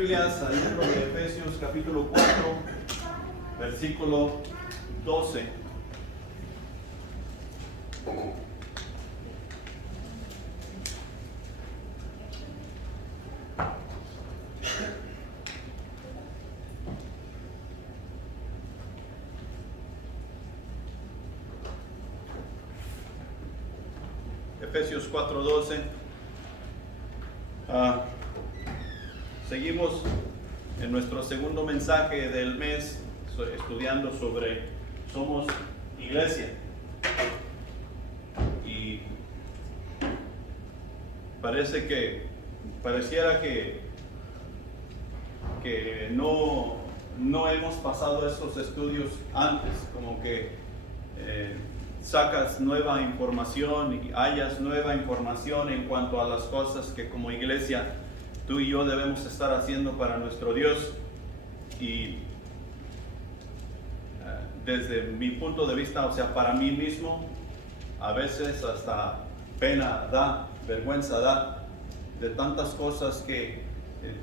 Biblias al libro de Efesios capítulo 4, versículo 12. Efesios 4:12. Seguimos en nuestro segundo mensaje del mes estudiando sobre somos iglesia. Y pareciera que no hemos pasado estos estudios antes, como que sacas nueva información y hallas nueva información en cuanto a las cosas que como iglesia tú y yo debemos estar haciendo para nuestro Dios. Y desde mi punto de vista, o sea, para mí mismo, a veces hasta pena da, vergüenza da, de tantas cosas que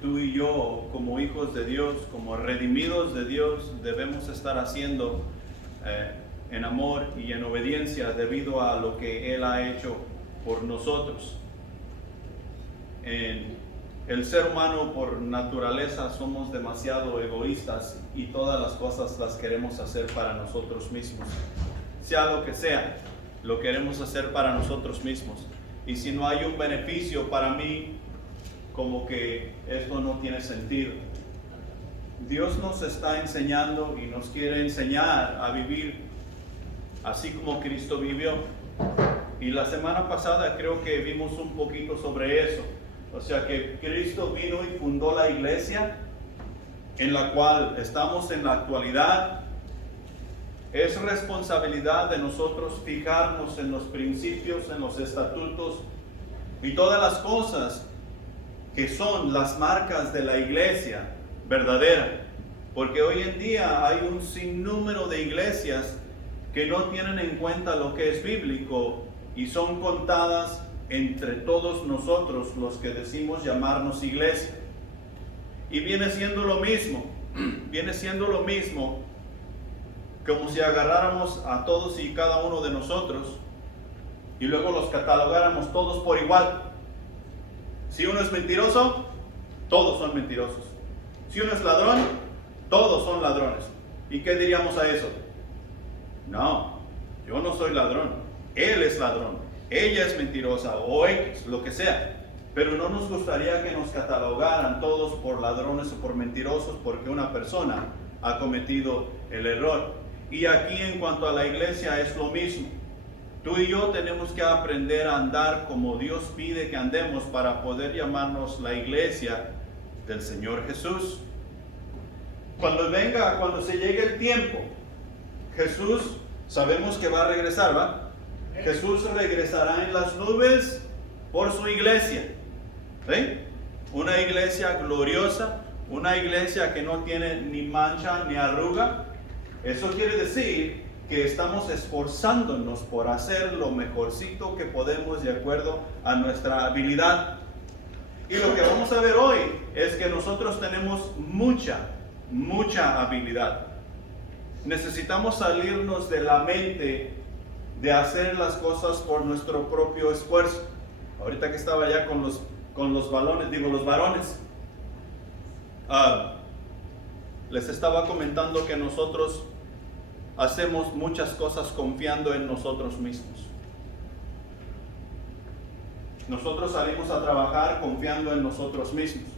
tú y yo como hijos de Dios, como redimidos de Dios, debemos estar haciendo en amor y en obediencia debido a lo que Él ha hecho por nosotros. El ser humano por naturaleza somos demasiado egoístas y todas las cosas las queremos hacer para nosotros mismos. Sea lo que sea, lo queremos hacer para nosotros mismos. Y si no hay un beneficio para mí, como que esto no tiene sentido. Dios nos está enseñando y nos quiere enseñar a vivir así como Cristo vivió. Y la semana pasada creo que vimos un poquito sobre eso. O sea que Cristo vino y fundó la iglesia en la cual estamos en la actualidad. Es responsabilidad de nosotros fijarnos en los principios, en los estatutos y todas las cosas que son las marcas de la iglesia verdadera. Porque hoy en día hay un sinnúmero de iglesias que no tienen en cuenta lo que es bíblico y son contadas entre todos nosotros los que decimos llamarnos iglesia. Y viene siendo lo mismo como si agarráramos a todos y cada uno de nosotros y luego los catalogáramos todos por igual. Si uno es mentiroso, todos son mentirosos. Si uno es ladrón, todos son ladrones. ¿Y qué diríamos a eso? No, yo no soy ladrón, él es ladrón, ella es mentirosa o X, lo que sea. Pero no nos gustaría que nos catalogaran todos por ladrones o por mentirosos porque una persona ha cometido el error. Y aquí en cuanto a la iglesia es lo mismo. Tú y yo tenemos que aprender a andar como Dios pide que andemos para poder llamarnos la iglesia del Señor Jesús. Cuando se llegue el tiempo, Jesús sabemos que va a regresar, ¿va? Jesús regresará en las nubes por su iglesia. ¿Sí? Una iglesia gloriosa, una iglesia que no tiene ni mancha ni arruga. Eso quiere decir que estamos esforzándonos por hacer lo mejorcito que podemos de acuerdo a nuestra habilidad. Y lo que vamos a ver hoy es que nosotros tenemos mucha habilidad. Necesitamos salirnos de la mente de hacer las cosas por nuestro propio esfuerzo. Ahorita que estaba ya con los varones, les estaba comentando que nosotros hacemos muchas cosas confiando en nosotros mismos. Nosotros salimos a trabajar confiando en nosotros mismos.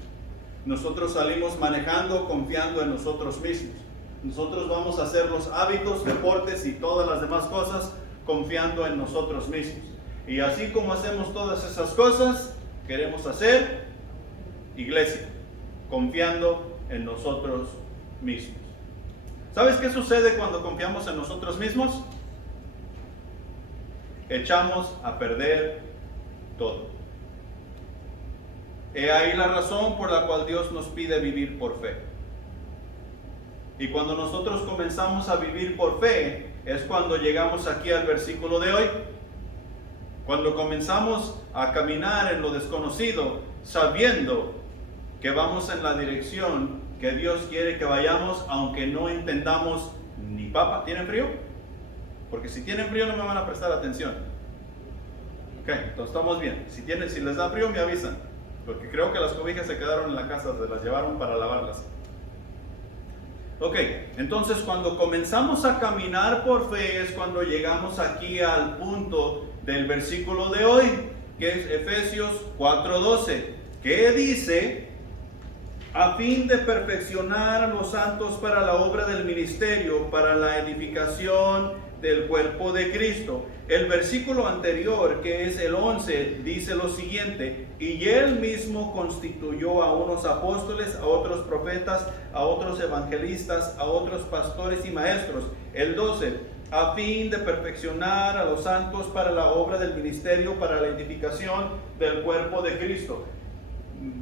Nosotros salimos manejando confiando en nosotros mismos. Nosotros vamos a hacer los hábitos, deportes y todas las demás cosas confiando en nosotros mismos. Y así como hacemos todas esas cosas, queremos hacer iglesia, confiando en nosotros mismos. ¿Sabes qué sucede cuando confiamos en nosotros mismos? Echamos a perder todo. He ahí la razón por la cual Dios nos pide vivir por fe. Y cuando nosotros comenzamos a vivir por fe, es cuando llegamos aquí al versículo de hoy. Cuando comenzamos a caminar en lo desconocido, sabiendo que vamos en la dirección que Dios quiere que vayamos, aunque no entendamos ni papa. ¿Tienen frío? Porque si tienen frío no me van a prestar atención. Ok, entonces estamos bien. Si les da frío me avisan, porque creo que las cobijas se quedaron en la casa, se las llevaron para lavarlas. Ok, entonces cuando comenzamos a caminar por fe es cuando llegamos aquí al punto del versículo de hoy, que es Efesios 4:12, que dice: a fin de perfeccionar a los santos para la obra del ministerio, para la edificación del cuerpo de Cristo. El versículo anterior, que es el 11, dice lo siguiente: y él mismo constituyó a unos apóstoles, a otros profetas, a otros evangelistas, a otros pastores y maestros. El 12, a fin de perfeccionar a los santos para la obra del ministerio, para la edificación del cuerpo de Cristo.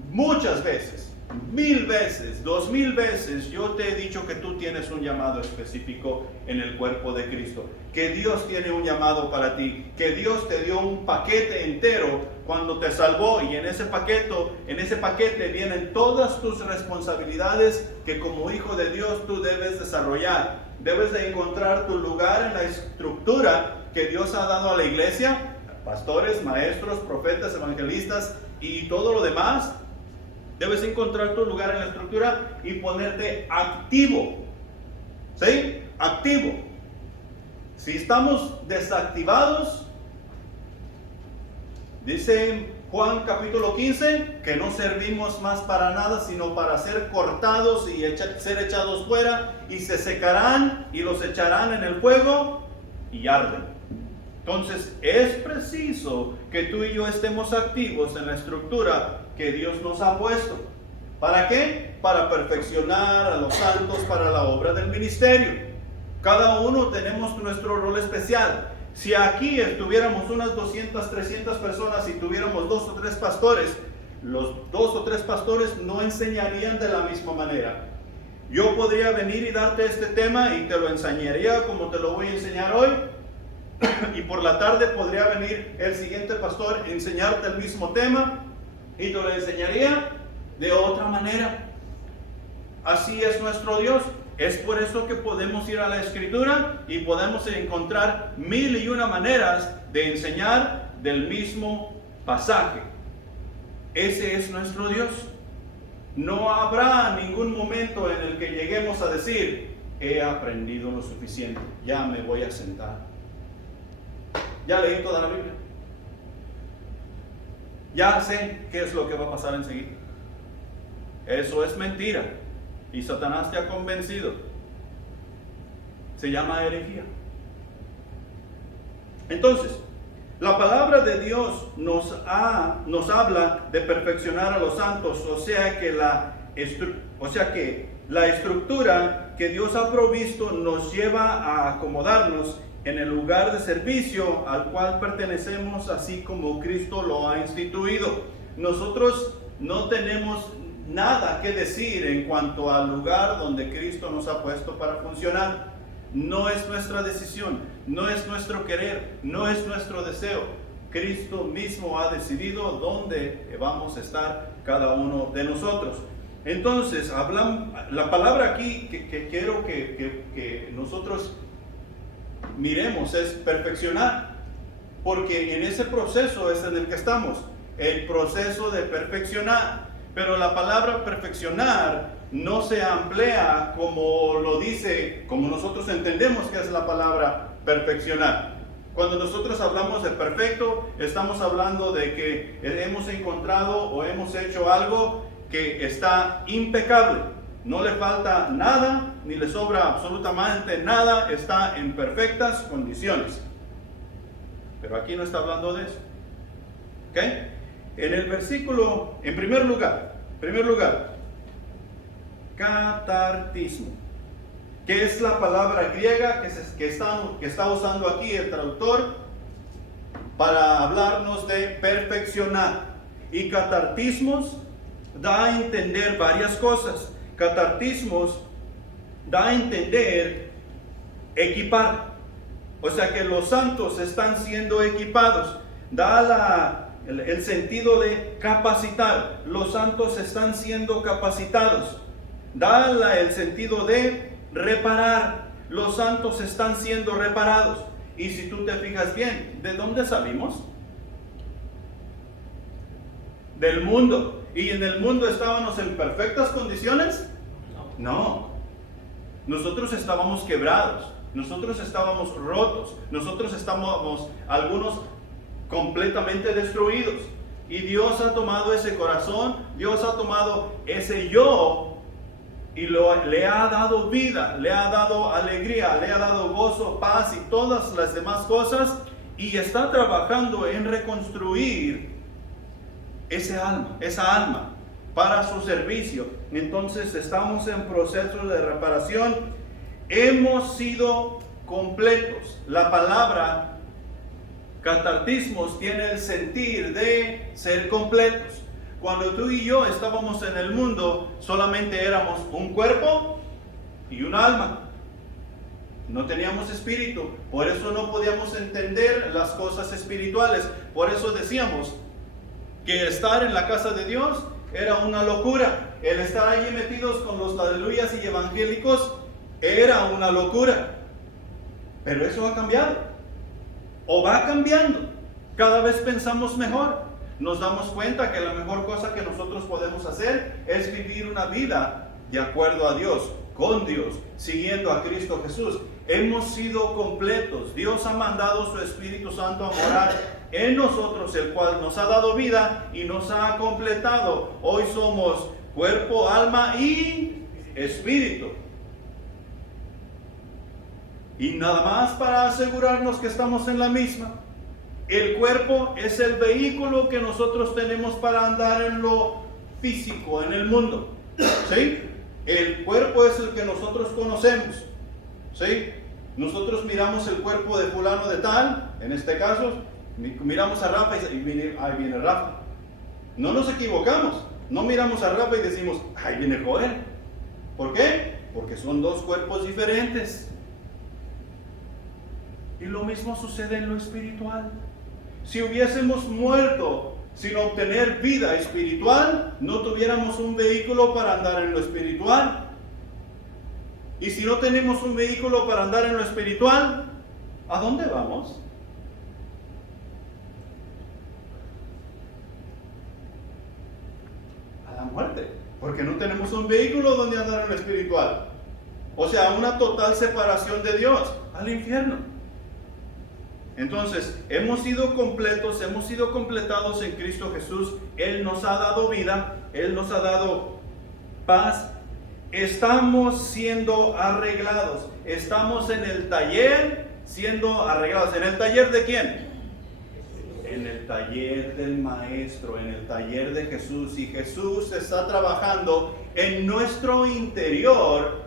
Muchas veces, 1000 veces, 2000 veces, yo te he dicho que tú tienes un llamado específico en el cuerpo de Cristo, que Dios tiene un llamado para ti, que Dios te dio un paquete entero cuando te salvó, y en ese paquete vienen todas tus responsabilidades que como hijo de Dios tú debes desarrollar. Debes de encontrar tu lugar en la estructura que Dios ha dado a la iglesia, pastores, maestros, profetas, evangelistas y todo lo demás. Debes encontrar tu lugar en la estructura y ponerte activo. ¿Sí? Activo. Si estamos desactivados, dice Juan capítulo 15, que no servimos más para nada, sino para ser cortados y ser echados fuera, y se secarán y los echarán en el fuego y arden. Entonces es preciso que tú y yo estemos activos en la estructura que Dios nos ha puesto. ¿Para qué? Para perfeccionar a los santos para la obra del ministerio. Cada uno tenemos nuestro rol especial. Si aquí estuviéramos unas 200, 300 personas y tuviéramos 2 o 3 pastores, los 2 o 3 pastores no enseñarían de la misma manera. Yo podría venir y darte este tema y te lo enseñaría como te lo voy a enseñar hoy. Y por la tarde podría venir el siguiente pastor a enseñarte el mismo tema y te lo enseñaría de otra manera. Así es nuestro Dios. Es por eso que podemos ir a la Escritura y podemos encontrar 1001 maneras de enseñar del mismo pasaje. Ese es nuestro Dios. No habrá ningún momento en el que lleguemos a decir: he aprendido lo suficiente, ya me voy a sentar. Ya leí toda la Biblia. Ya sé qué es lo que va a pasar enseguida. Eso es mentira. Y Satanás te ha convencido. Se llama herejía. Entonces, la palabra de Dios nos habla de perfeccionar a los santos, o sea que la estructura que Dios ha provisto nos lleva a acomodarnos en el lugar de servicio al cual pertenecemos, así como Cristo lo ha instituido. Nosotros no tenemos nada que decir en cuanto al lugar donde Cristo nos ha puesto para funcionar. No es nuestra decisión, no es nuestro querer, no es nuestro deseo. Cristo mismo ha decidido dónde vamos a estar cada uno de nosotros. Entonces, la palabra aquí que quiero que nosotros miremos es perfeccionar, porque en ese proceso es en el que estamos, el proceso de perfeccionar. Pero la palabra perfeccionar no se emplea como lo dice, como nosotros entendemos que es la palabra perfeccionar. Cuando nosotros hablamos de perfecto, estamos hablando de que hemos encontrado o hemos hecho algo que está impecable. No le falta nada, ni le sobra absolutamente nada, está en perfectas condiciones. Pero aquí no está hablando de eso. ¿Ok? En el versículo, en primer lugar, catartismo, que es la palabra griega que está usando aquí el traductor para hablarnos de perfeccionar. Y catartismos da a entender varias cosas. Catartismos da a entender equipar, o sea que los santos están siendo equipados. Da el sentido de capacitar. Los santos están siendo capacitados. Da el sentido de reparar. Los santos están siendo reparados. Y si tú te fijas bien, ¿de dónde salimos? Del mundo. ¿Y en el mundo estábamos en perfectas condiciones? No. Nosotros estábamos quebrados. Nosotros estábamos rotos. Nosotros estábamos, algunos, completamente destruidos. Y Dios ha tomado ese corazón, Dios ha tomado ese yo y le ha dado vida, le ha dado alegría, le ha dado gozo, paz y todas las demás cosas, y está trabajando en reconstruir esa alma para su servicio. Entonces estamos en proceso de reparación. Hemos sido completos. La palabra catartismos tiene el sentir de ser completos. Cuando tú y yo estábamos en el mundo, solamente éramos un cuerpo y un alma. No teníamos espíritu, por eso no podíamos entender las cosas espirituales. Por eso decíamos que estar en la casa de Dios era una locura. El estar allí metidos con los aleluyas y evangélicos era una locura. Pero eso ha cambiado. O va cambiando. Cada vez pensamos mejor. Nos damos cuenta que la mejor cosa que nosotros podemos hacer es vivir una vida de acuerdo a Dios, con Dios, siguiendo a Cristo Jesús. Hemos sido completos. Dios ha mandado su Espíritu Santo a morar en nosotros, el cual nos ha dado vida y nos ha completado. Hoy somos cuerpo, alma y espíritu. Y nada más para asegurarnos que estamos en la misma. El cuerpo es el vehículo que nosotros tenemos para andar en lo físico, en el mundo. ¿Sí? El cuerpo es el que nosotros conocemos. ¿Sí? Nosotros miramos el cuerpo de fulano de tal, en este caso, miramos a Rafa y ahí viene Rafa. No nos equivocamos. No miramos a Rafa y decimos, ahí viene Joel. ¿Por qué? Porque son dos cuerpos diferentes. Y lo mismo sucede en lo espiritual. Si hubiésemos muerto sin obtener vida espiritual, no tuviéramos un vehículo para andar en lo espiritual. Y si no tenemos un vehículo para andar en lo espiritual, ¿a dónde vamos? A la muerte, porque no tenemos un vehículo donde andar en lo espiritual. O sea, una total separación de Dios, al infierno. Entonces, hemos sido completos, hemos sido completados en Cristo Jesús. Él nos ha dado vida, Él nos ha dado paz. Estamos siendo arreglados. Estamos en el taller siendo arreglados. ¿En el taller de quién? En el taller del Maestro, en el taller de Jesús. Y Jesús está trabajando en nuestro interior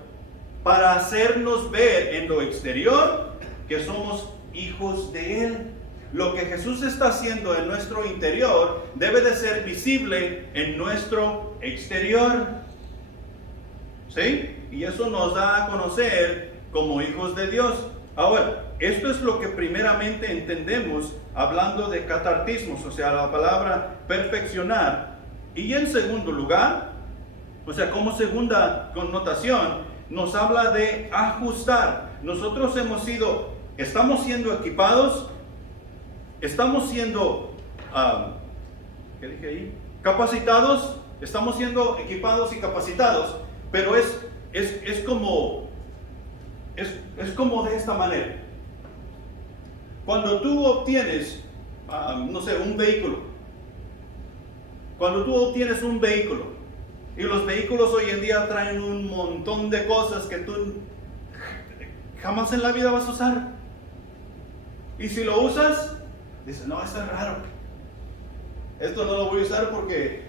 para hacernos ver en lo exterior que somos hijos de Él. Lo que Jesús está haciendo en nuestro interior debe de ser visible en nuestro exterior. ¿Sí? Y eso nos da a conocer como hijos de Dios. Ahora, esto es lo que primeramente entendemos hablando de catartismos, o sea, la palabra perfeccionar. Y en segundo lugar, o sea, como segunda connotación, nos habla de ajustar. Nosotros estamos siendo equipados, estamos siendo, ¿qué dije ahí? Capacitados, estamos siendo equipados y capacitados, pero es como de esta manera. Cuando tú obtienes, no sé, un vehículo, y los vehículos hoy en día traen un montón de cosas que tú jamás en la vida vas a usar. Y si lo usas, dices, no, esto es raro. Esto no lo voy a usar porque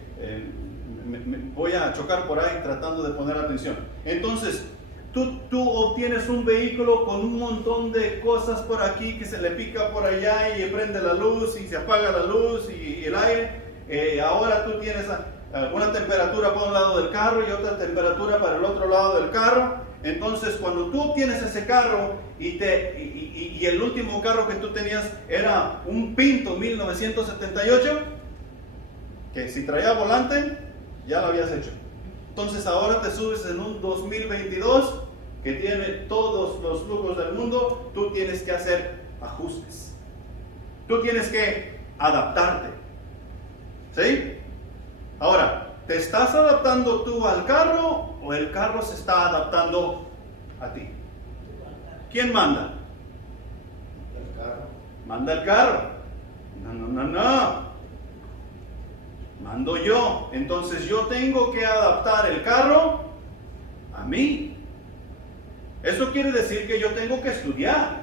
me voy a chocar por ahí tratando de poner atención. Entonces, tú obtienes un vehículo con un montón de cosas por aquí que se le pica por allá y prende la luz y se apaga la luz y el aire. Ahora tú tienes una temperatura para un lado del carro y otra temperatura para el otro lado del carro. Entonces, cuando tú obtienes ese carro y el último carro que tú tenías era un Pinto 1978, que si traía volante, ya lo habías hecho. Entonces, ahora te subes en un 2022 que tiene todos los lujos del mundo. Tú tienes que hacer ajustes. Tú tienes que adaptarte. ¿Sí? Ahora, ¿te estás adaptando tú al carro o el carro se está adaptando a ti? ¿Quién manda? El carro. Manda el carro. No. Mando yo. Entonces yo tengo que adaptar el carro a mí. Eso quiere decir que yo tengo que estudiar.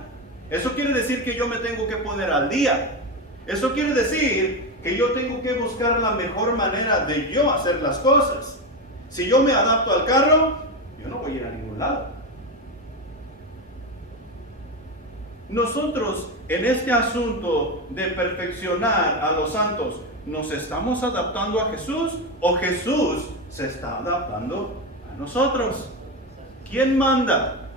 Eso quiere decir que yo me tengo que poner al día. Eso quiere decir que yo tengo que buscar la mejor manera de yo hacer las cosas. Si yo me adapto al carro, yo no voy a ir a ningún lado. Nosotros, en este asunto de perfeccionar a los santos, ¿nos estamos adaptando a Jesús o Jesús se está adaptando a nosotros? ¿Quién manda?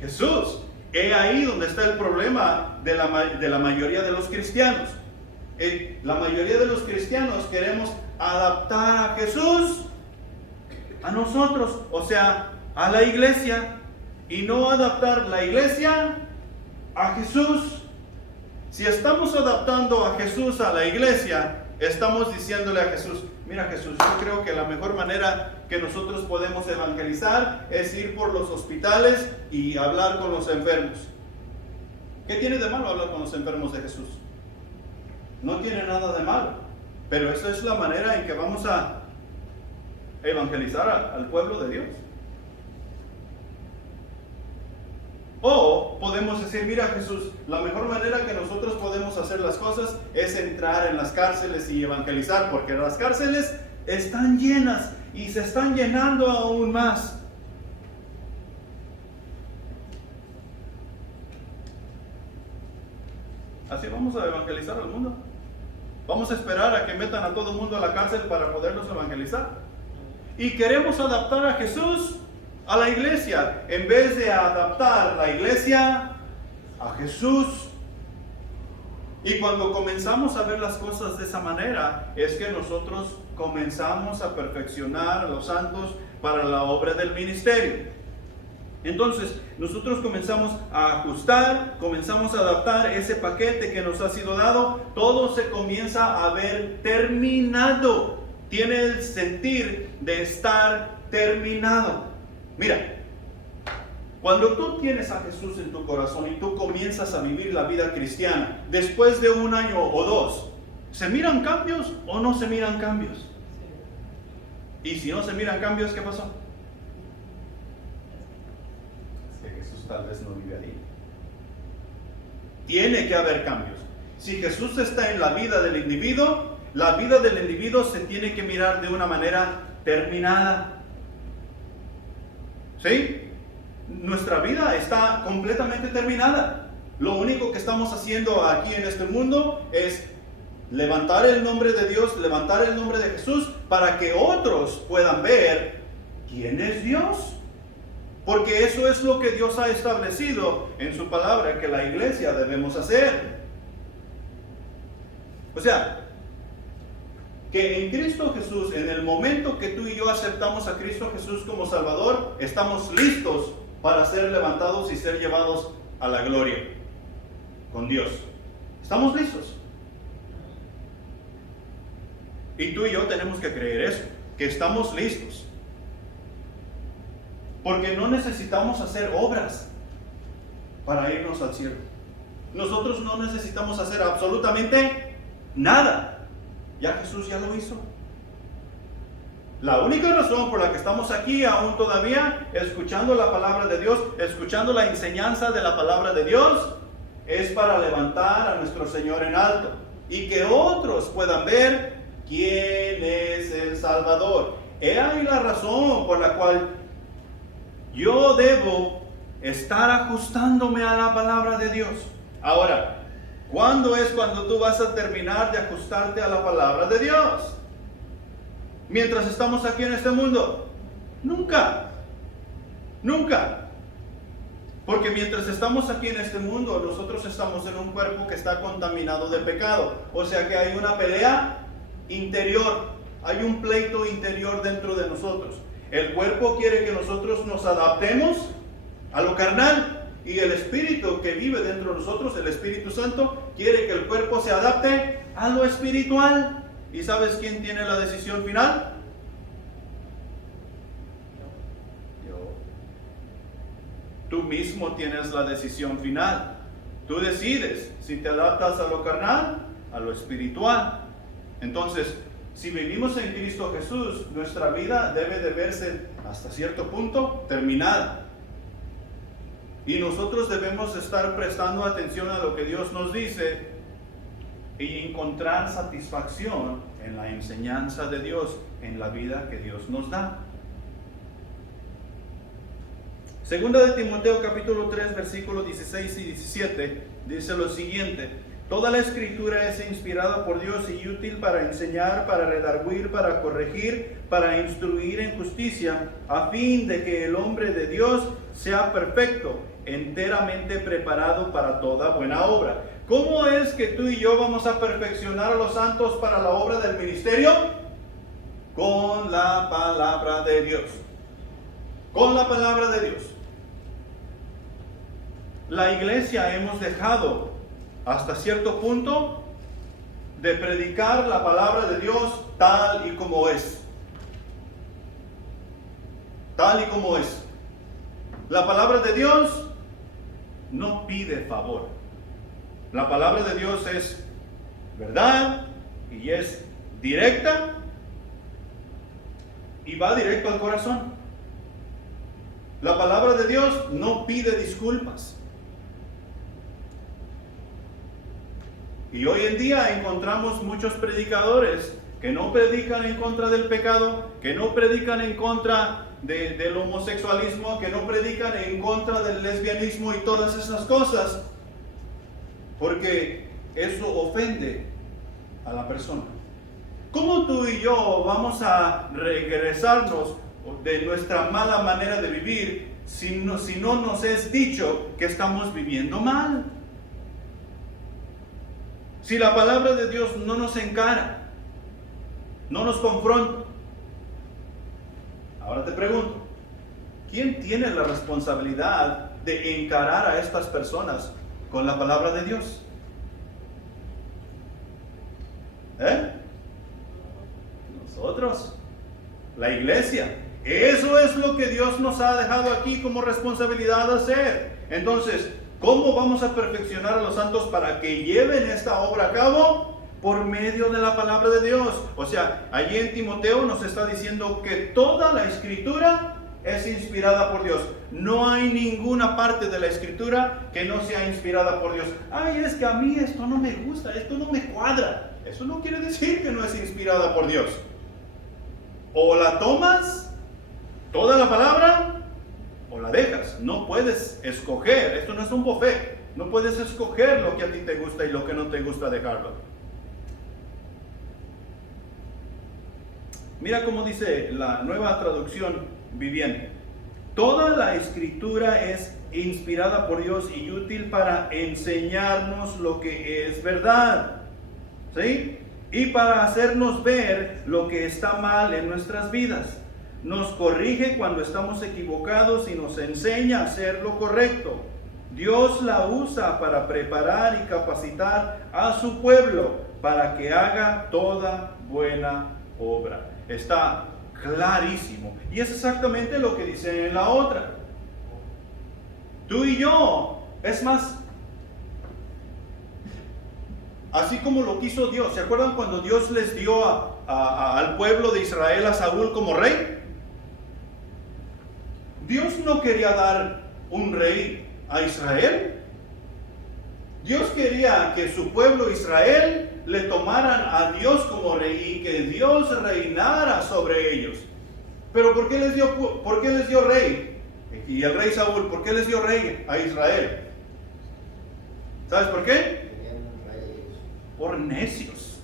Jesús. He ahí donde está el problema de la mayoría de los cristianos. La mayoría de los cristianos queremos adaptar a Jesús a nosotros, o sea, a la iglesia, y no adaptar la iglesia a Jesús. Si estamos adaptando a Jesús a la iglesia, estamos diciéndole a Jesús: mira Jesús, yo creo que la mejor manera que nosotros podemos evangelizar es ir por los hospitales y hablar con los enfermos. ¿Qué tiene de malo hablar con los enfermos de Jesús? No tiene nada de malo, pero esa es la manera en que vamos a evangelizar al pueblo de Dios. O podemos decir: mira Jesús, la mejor manera que nosotros podemos hacer las cosas es entrar en las cárceles y evangelizar, porque las cárceles están llenas y se están llenando aún más. Así vamos a evangelizar al mundo. Vamos a esperar a que metan a todo el mundo a la cárcel para poderlos evangelizar. Y queremos adaptar a Jesús a la iglesia, en vez de adaptar la iglesia a Jesús. Y cuando comenzamos a ver las cosas de esa manera, es que nosotros comenzamos a perfeccionar a los santos para la obra del ministerio. Entonces, nosotros comenzamos a ajustar, comenzamos a adaptar ese paquete que nos ha sido dado. Todo se comienza a ver terminado. Tiene el sentir de estar terminado. Mira, cuando tú tienes a Jesús en tu corazón y tú comienzas a vivir la vida cristiana, después de un año o dos, ¿se miran cambios o no se miran cambios? Y si no se miran cambios, ¿qué pasó? Es que Jesús tal vez no vive ahí. Tiene que haber cambios. Si Jesús está en la vida del individuo, la vida del individuo se tiene que mirar de una manera terminada. ¿Sí? Nuestra vida está completamente terminada. Lo único que estamos haciendo aquí en este mundo es levantar el nombre de Dios, levantar el nombre de Jesús, para que otros puedan ver quién es Dios. Porque eso es lo que Dios ha establecido en su palabra, que la iglesia debemos hacer. O sea, que en Cristo Jesús, en el momento que tú y yo aceptamos a Cristo Jesús como Salvador, estamos listos para ser levantados y ser llevados a la gloria con Dios. Estamos listos. Y tú y yo tenemos que creer eso, que estamos listos. Porque no necesitamos hacer obras para irnos al cielo. Nosotros no necesitamos hacer absolutamente nada. Ya Jesús ya lo hizo. La única razón por la que estamos aquí aún todavía escuchando la palabra de Dios, escuchando la enseñanza de la palabra de Dios, es para levantar a nuestro Señor en alto y que otros puedan ver quién es el Salvador. He ahí la razón por la cual yo debo estar ajustándome a la palabra de Dios. Ahora, ¿cuándo es cuando tú vas a terminar de ajustarte a la palabra de Dios? mientras estamos aquí en este mundo? Nunca. Nunca. Porque mientras estamos aquí en este mundo, nosotros estamos en un cuerpo que está contaminado de pecado. O sea que hay una pelea interior, hay un pleito interior dentro de nosotros. El cuerpo quiere que nosotros nos adaptemos a lo carnal, y el Espíritu que vive dentro de nosotros, el Espíritu Santo, quiere que el cuerpo se adapte a lo espiritual. ¿Y sabes quién tiene la decisión final? Tú mismo tienes la decisión final. Tú decides si te adaptas a lo carnal, a lo espiritual. Entonces, si vivimos en Cristo Jesús, nuestra vida debe de verse hasta cierto punto terminada. Y nosotros debemos estar prestando atención a lo que Dios nos dice y encontrar satisfacción en la enseñanza de Dios, en la vida que Dios nos da. Segunda de Timoteo capítulo 3 versículos 16 y 17 dice lo siguiente: toda la escritura es inspirada por Dios y útil para enseñar, para redarguir, para corregir, para instruir en justicia, a fin de que el hombre de Dios sea perfecto, enteramente preparado para toda buena obra. ¿Cómo es que tú y yo vamos a perfeccionar a los santos para la obra del ministerio? Con la palabra de Dios. Con la palabra de Dios. La iglesia hemos dejado hasta cierto punto de predicar la palabra de Dios tal y como es. Tal y como es. La palabra de Dios no pide favor. La palabra de Dios es verdad y es directa y va directo al corazón. La palabra de Dios no pide disculpas. Y hoy en día encontramos muchos predicadores que no predican en contra del pecado, que no predican en contra del homosexualismo, que no predican en contra del lesbianismo y todas esas cosas, porque eso ofende a la persona. ¿Cómo tú y yo vamos a regresarnos de nuestra mala manera de vivir si no nos es dicho que estamos viviendo mal? Si la palabra de Dios no nos encara, no nos confronta. Ahora te pregunto, ¿quién tiene la responsabilidad de encarar a estas personas con la palabra de Dios? Nosotros, la iglesia. Eso es lo que Dios nos ha dejado aquí como responsabilidad de hacer. Entonces, ¿cómo vamos a perfeccionar a los santos para que lleven esta obra a cabo? Por medio de la palabra de Dios. O sea, allí en Timoteo nos está diciendo que toda la escritura es inspirada por Dios. No hay ninguna parte de la escritura que no sea inspirada por Dios. Ay, es que a mí esto no me gusta, esto no me cuadra. Eso no quiere decir que no es inspirada por Dios. O la tomas, toda la palabra, o la dejas. No puedes escoger. Esto no es un buffet. No puedes escoger lo que a ti te gusta y lo que no te gusta, dejarlo. Mira cómo dice la Nueva Traducción Viviente. Toda la escritura es inspirada por Dios y útil para enseñarnos lo que es verdad, ¿sí? Y para hacernos ver lo que está mal en nuestras vidas. Nos corrige cuando estamos equivocados y nos enseña a hacer lo correcto. Dios la usa para preparar y capacitar a su pueblo para que haga toda buena obra. Está clarísimo. Y es exactamente lo que dice en la otra. Tú y yo, es más, así como lo quiso Dios. ¿Se acuerdan cuando Dios les dio al pueblo de Israel a Saúl como rey? Dios no quería dar un rey a Israel. Dios quería que su pueblo Israel le tomaran a Dios como rey y que Dios reinara sobre ellos. Pero ¿por qué les dio rey? Y el rey Saúl, ¿por qué les dio rey a Israel? ¿Sabes por qué? Por necios.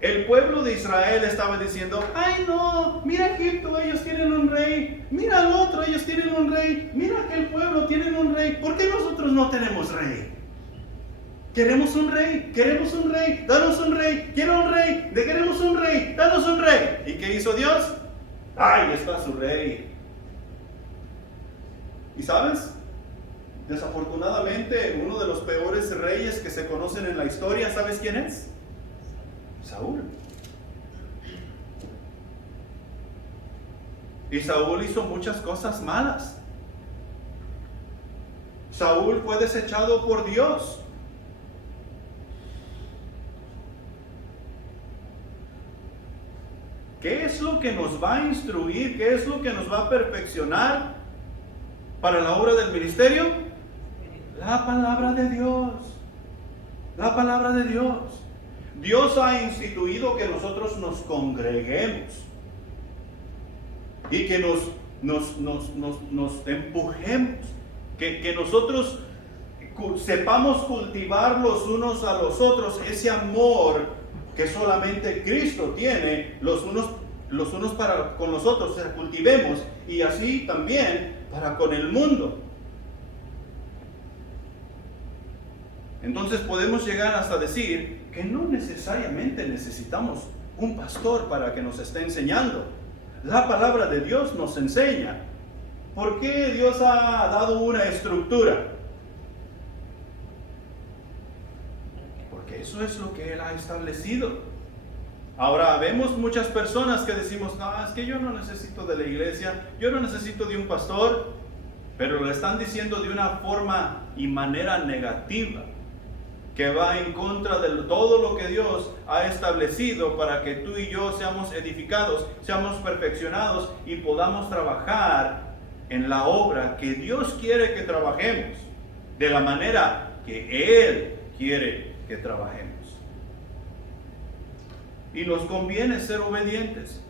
El pueblo de Israel estaba diciendo, ay no, mira Egipto, ellos tienen un rey, mira al otro, ellos tienen un rey, mira aquel pueblo, tienen un rey, ¿por qué nosotros no tenemos rey? Queremos un rey, danos un rey, quiero un rey, queremos un rey, danos un rey. ¿Y qué hizo Dios? Ahí está su rey. ¿Y sabes? Desafortunadamente, uno de los peores reyes que se conocen en la historia, ¿sabes quién es? Saúl. Y Saúl hizo muchas cosas malas. Saúl fue desechado por Dios. ¿Qué es lo que nos va a instruir? ¿Qué es lo que nos va a perfeccionar para la obra del ministerio? La palabra de Dios. La palabra de Dios. Dios ha instituido que nosotros nos congreguemos y que nos empujemos, que nosotros sepamos cultivar los unos a los otros ese amor que solamente Cristo tiene los unos para con los otros, o sea, cultivemos, y así también para con el mundo. Entonces podemos llegar hasta decir que no necesariamente necesitamos un pastor para que nos esté enseñando. La palabra de Dios nos enseña. ¿Por qué Dios ha dado una estructura? Porque eso es lo que Él ha establecido. Ahora vemos muchas personas que decimos, no, es que yo no necesito de la iglesia, yo no necesito de un pastor, pero lo están diciendo de una forma y manera negativa, que va en contra de todo lo que Dios ha establecido para que tú y yo seamos edificados, seamos perfeccionados y podamos trabajar en la obra que Dios quiere que trabajemos, de la manera que Él quiere que trabajemos. Y nos conviene ser obedientes.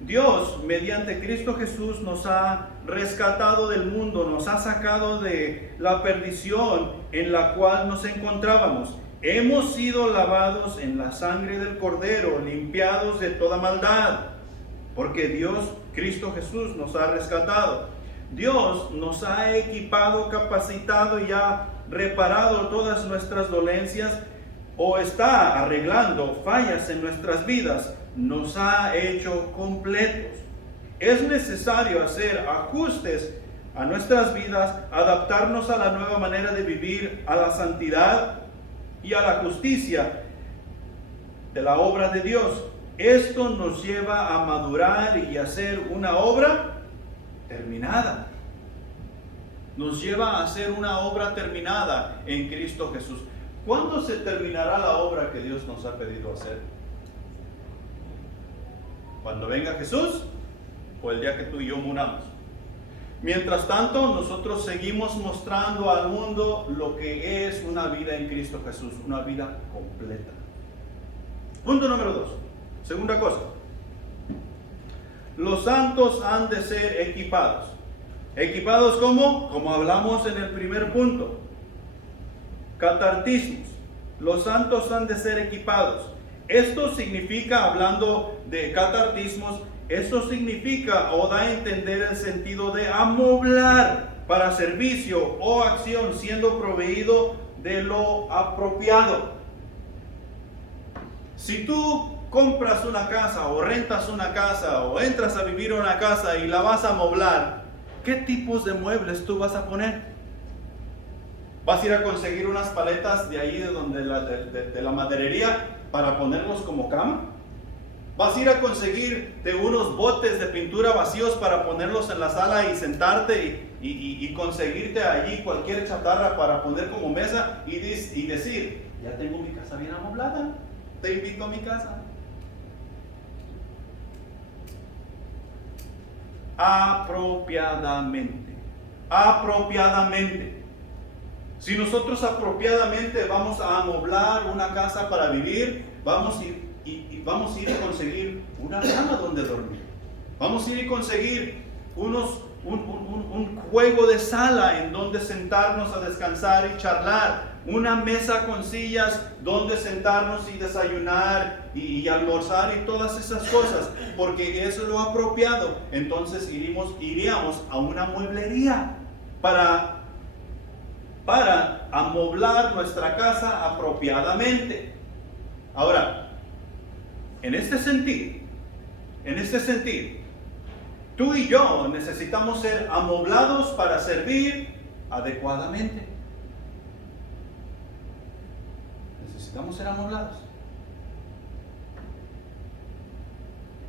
Dios, mediante Cristo Jesús, nos ha rescatado del mundo, nos ha sacado de la perdición en la cual nos encontrábamos. Hemos sido lavados en la sangre del Cordero, limpiados de toda maldad, porque Dios, Cristo Jesús, nos ha rescatado. Dios nos ha equipado, capacitado y ha reparado todas nuestras dolencias, o está arreglando fallas en nuestras vidas, nos ha hecho completos. Es necesario hacer ajustes a nuestras vidas, adaptarnos a la nueva manera de vivir, a la santidad y a la justicia de la obra de Dios. Esto nos lleva a madurar y a hacer una obra terminada. Nos lleva a hacer una obra terminada en Cristo Jesús. ¿Cuándo se terminará la obra que Dios nos ha pedido hacer? ¿Cuando venga Jesús o el día que tú y yo muramos? Mientras tanto, nosotros seguimos mostrando al mundo lo que es una vida en Cristo Jesús, una vida completa. Punto número 2. Segunda cosa. Los santos han de ser equipados. ¿Equipados cómo? Como hablamos en el primer punto. Catartismos. Los santos han de ser equipados. Esto significa, hablando de catartismos, esto significa o da a entender el sentido de amoblar para servicio o acción, siendo proveído de lo apropiado. Si tú compras una casa o rentas una casa o entras a vivir en una casa y la vas a amoblar, ¿qué tipos de muebles tú vas a poner? ¿Vas a ir a conseguir unas paletas de ahí de la maderería para ponerlos como cama? ¿Vas a ir a conseguirte unos botes de pintura vacíos para ponerlos en la sala y sentarte y conseguirte allí cualquier chatarra para poner como mesa y decir, ya tengo mi casa bien amoblada, te invito a mi casa? Apropiadamente. Si nosotros apropiadamente vamos a amoblar una casa para vivir, vamos a ir a conseguir una cama donde dormir. Vamos a ir a conseguir un juego de sala en donde sentarnos a descansar y charlar. una mesa con sillas donde sentarnos y desayunar y almorzar y todas esas cosas, porque eso es lo apropiado. Entonces iríamos a una mueblería para amoblar nuestra casa apropiadamente. Ahora, en este sentido, tú y yo necesitamos ser amoblados para servir adecuadamente. Necesitamos ser amoblados.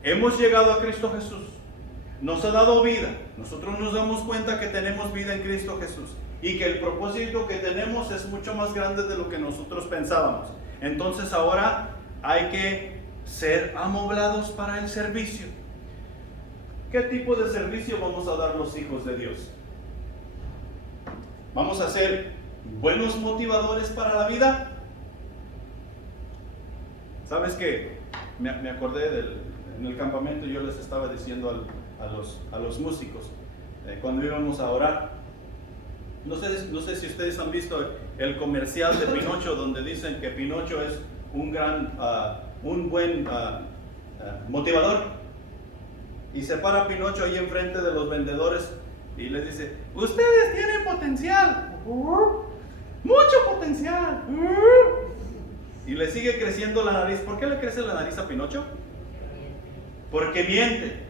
Hemos llegado a Cristo Jesús. Nos ha dado vida. Nosotros nos damos cuenta que tenemos vida en Cristo Jesús y que el propósito que tenemos es mucho más grande de lo que nosotros pensábamos. Entonces ahora hay que ser amoblados para el servicio. ¿Qué tipo de servicio vamos a dar los hijos de Dios? ¿Vamos a ser buenos motivadores para la vida? ¿Sabes qué? Me acordé en el campamento yo les estaba diciendo a los músicos, cuando íbamos a orar, no sé si ustedes han visto el comercial de Pinocho, donde dicen que Pinocho es un buen motivador. Y se para Pinocho ahí enfrente de los vendedores y les dice: ustedes tienen potencial, mucho potencial. Y le sigue creciendo la nariz. ¿Por qué le crece la nariz a Pinocho? Porque miente.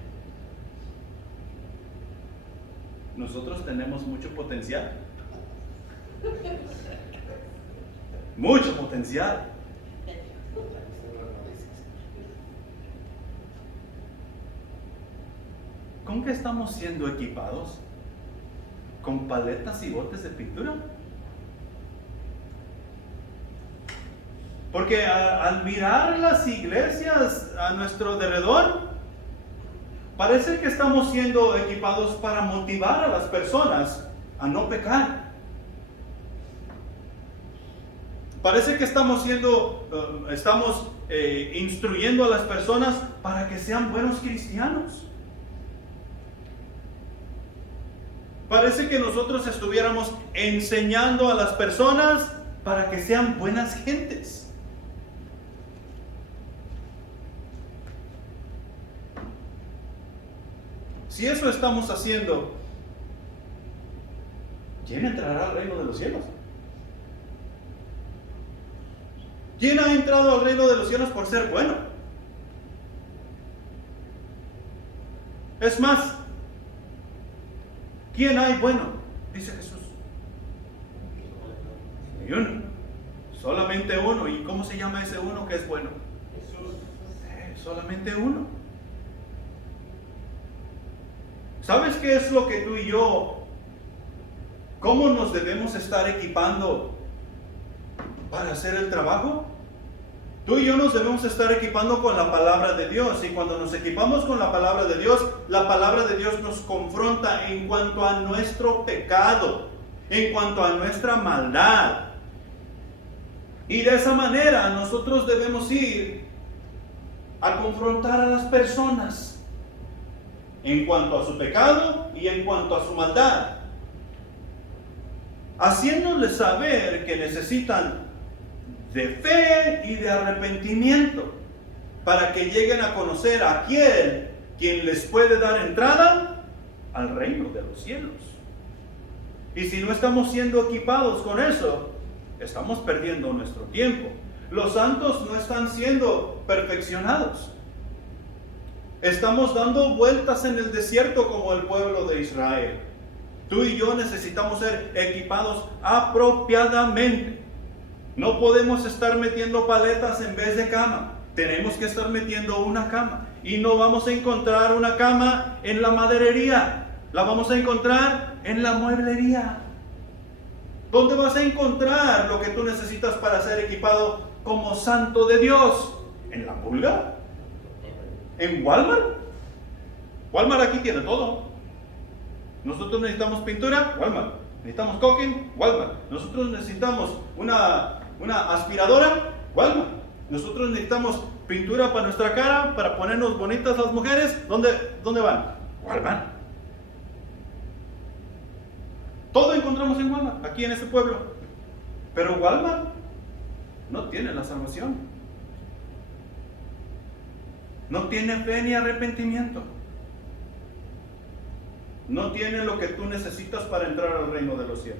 Nosotros tenemos mucho potencial. Mucho potencial. ¿Con qué estamos siendo equipados? ¿Con paletas y botes de pintura? Porque al mirar las iglesias a nuestro alrededor, parece que estamos siendo equipados para motivar a las personas a no pecar. Parece que estamos instruyendo a las personas para que sean buenos cristianos. Parece que nosotros estuviéramos enseñando a las personas para que sean buenas gentes. Si eso estamos haciendo, ¿quién entrará al reino de los cielos? ¿Quién ha entrado al reino de los cielos por ser bueno? Es más, ¿quién hay bueno? Dice Jesús. Hay uno. Solamente uno. ¿Y cómo se llama ese uno que es bueno? Jesús. Solamente uno. ¿Sabes qué es lo que tú y yo, cómo nos debemos estar equipando para hacer el trabajo? Tú y yo nos debemos estar equipando con la palabra de Dios. Y cuando nos equipamos con la palabra de Dios, la palabra de Dios nos confronta en cuanto a nuestro pecado, en cuanto a nuestra maldad. Y de esa manera nosotros debemos ir a confrontar a las personas en cuanto a su pecado y en cuanto a su maldad, haciéndoles saber que necesitan de fe y de arrepentimiento para que lleguen a conocer a quien les puede dar entrada al reino de los cielos. Y si no estamos siendo equipados con eso, estamos perdiendo nuestro tiempo. Los santos no están siendo perfeccionados. Estamos dando vueltas en el desierto como el pueblo de Israel. Tú y yo necesitamos ser equipados apropiadamente. No podemos estar metiendo paletas en vez de cama. Tenemos que estar metiendo una cama. Y no vamos a encontrar una cama en la maderería. La vamos a encontrar en la mueblería. ¿Dónde vas a encontrar lo que tú necesitas para ser equipado como santo de Dios? ¿En la pulga? ¿En Walmart? Walmart aquí tiene todo. Nosotros necesitamos pintura, Walmart. Necesitamos caulking, Walmart. Nosotros necesitamos una aspiradora, Walmart. Nosotros necesitamos pintura para nuestra cara, para ponernos bonitas las mujeres. ¿Dónde van? Walmart. Todo encontramos en Walmart, aquí en este pueblo. Pero Walmart no tiene la salvación. No tiene fe ni arrepentimiento. No tiene lo que tú necesitas para entrar al reino de los cielos.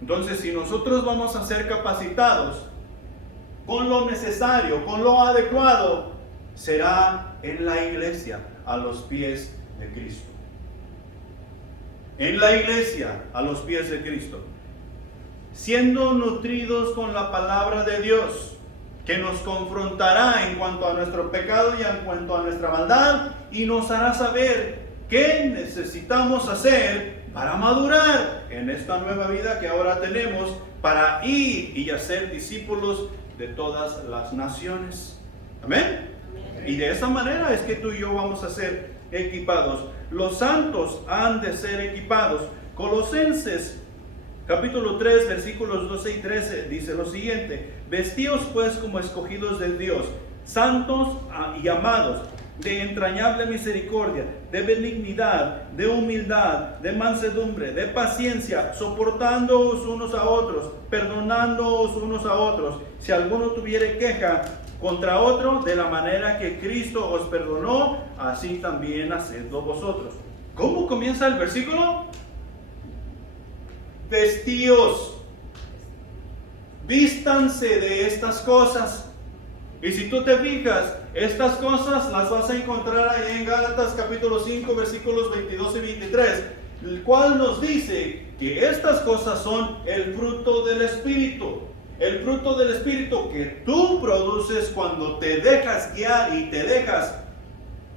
Entonces, si nosotros vamos a ser capacitados con lo necesario, con lo adecuado, será en la iglesia, a los pies de Cristo. En la iglesia, a los pies de Cristo. Siendo nutridos con la palabra de Dios, que nos confrontará en cuanto a nuestro pecado y en cuanto a nuestra maldad, y nos hará saber qué necesitamos hacer para madurar en esta nueva vida que ahora tenemos, para ir y hacer discípulos de todas las naciones. Amén. Y de esa manera es que tú y yo vamos a ser equipados. Los santos han de ser equipados. Colosenses capítulo 3 versículos 12 y 13 dice lo siguiente: vestíos pues como escogidos de Dios, santos y amados, de entrañable misericordia, de benignidad, de humildad, de mansedumbre, de paciencia, soportándoos unos a otros, perdonándoos unos a otros, si alguno tuviere queja contra otro, de la manera que Cristo os perdonó, así también hacedlo vosotros. ¿Cómo comienza el versículo? Vestíos, vístanse de estas cosas. Y si tú te fijas, estas cosas las vas a encontrar ahí en Gálatas capítulo 5 versículos 22 y 23, el cual nos dice que estas cosas son el fruto del Espíritu. El fruto del Espíritu que tú produces cuando te dejas guiar y te dejas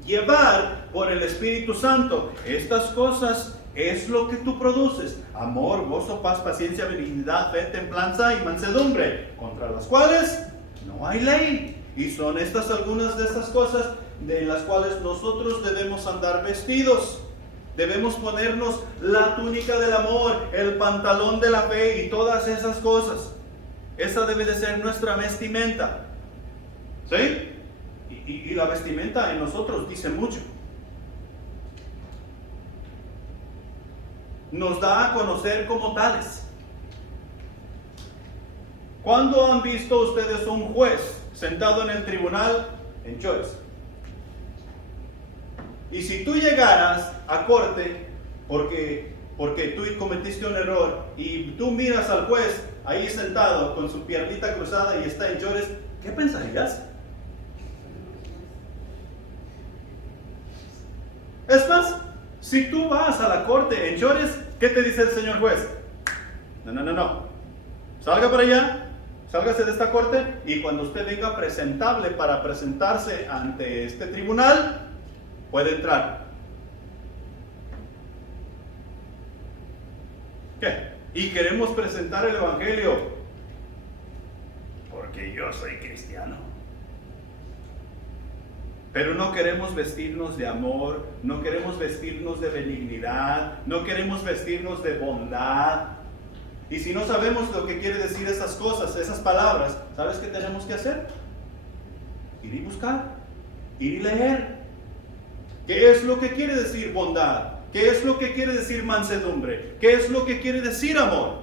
llevar por el Espíritu Santo. Estas cosas es lo que tú produces: amor, gozo, paz, paciencia, benignidad, fe, templanza y mansedumbre, contra las cuales no hay ley. Y son estas algunas de estas cosas de las cuales nosotros debemos andar vestidos. Debemos ponernos la túnica del amor, el pantalón de la fe y todas esas cosas. Esa debe de ser nuestra vestimenta. ¿Sí? Y la vestimenta en nosotros dice mucho. Nos da a conocer como tales. ¿Cuándo han visto ustedes un juez sentado en el tribunal en shorts? Y si tú llegaras a corte porque tú cometiste un error y tú miras al juez ahí sentado con su piernita cruzada y está en shorts, ¿qué pensarías? Es más, si tú vas a la corte en shorts, ¿qué te dice el señor juez? No. Salga para allá, sálgase de esta corte, y cuando usted venga presentable para presentarse ante este tribunal, puede entrar. ¿Qué? Y queremos presentar el Evangelio porque yo soy cristiano. Pero no queremos vestirnos de amor, no queremos vestirnos de benignidad, no queremos vestirnos de bondad. Y si no sabemos lo que quiere decir esas cosas, esas palabras, ¿sabes qué tenemos que hacer? Ir y buscar, ir y leer. ¿Qué es lo que quiere decir bondad? ¿Qué es lo que quiere decir mansedumbre? ¿Qué es lo que quiere decir amor?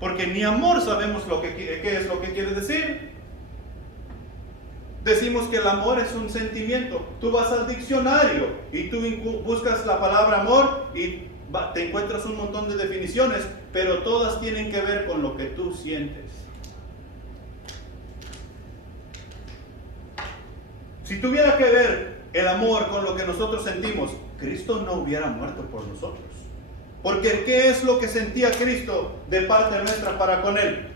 Porque ni amor sabemos qué es lo que quiere decir. Decimos que el amor es un sentimiento. Tú vas al diccionario y tú buscas la palabra amor y te encuentras un montón de definiciones, pero todas tienen que ver con lo que tú sientes. Si tuviera que ver el amor con lo que nosotros sentimos, Cristo no hubiera muerto por nosotros. Porque ¿qué es lo que sentía Cristo de parte nuestra para con Él?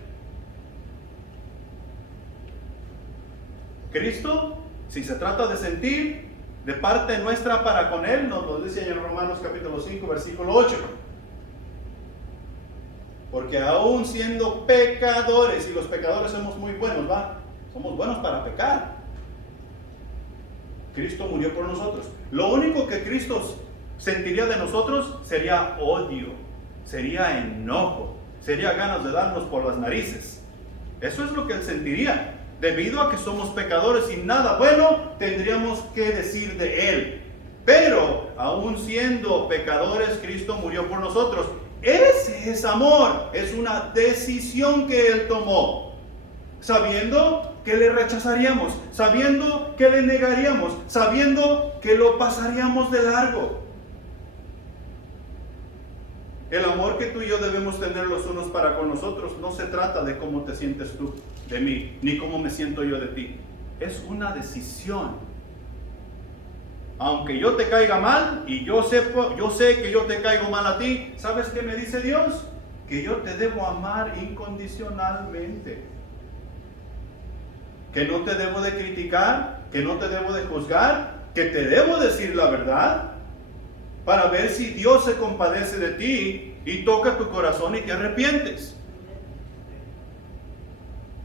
Cristo, si se trata de sentir de parte nuestra para con Él, nos lo dice en Romanos capítulo 5 versículo 8. Porque aún siendo pecadores, y los pecadores somos muy buenos, ¿va? Somos buenos para pecar. Cristo murió por nosotros. Lo único que Cristo sentiría de nosotros sería odio, sería enojo, sería ganas de darnos por las narices. Eso es lo que Él sentiría. Debido a que somos pecadores y nada bueno tendríamos que decir de Él. Pero aún siendo pecadores, Cristo murió por nosotros. Ese es amor. Es una decisión que Él tomó, sabiendo que le rechazaríamos, sabiendo que le negaríamos, sabiendo que lo pasaríamos de largo. El amor que tú y yo debemos tener los unos para con los otros no se trata de cómo te sientes tú de mí, ni cómo me siento yo de ti. Es una decisión. Aunque yo te caiga mal y yo sé que yo te caigo mal a ti, ¿sabes qué me dice Dios? Que yo te debo amar incondicionalmente. Que no te debo de criticar, que no te debo de juzgar, que te debo decir la verdad, para ver si Dios se compadece de ti y toca tu corazón y te arrepientes.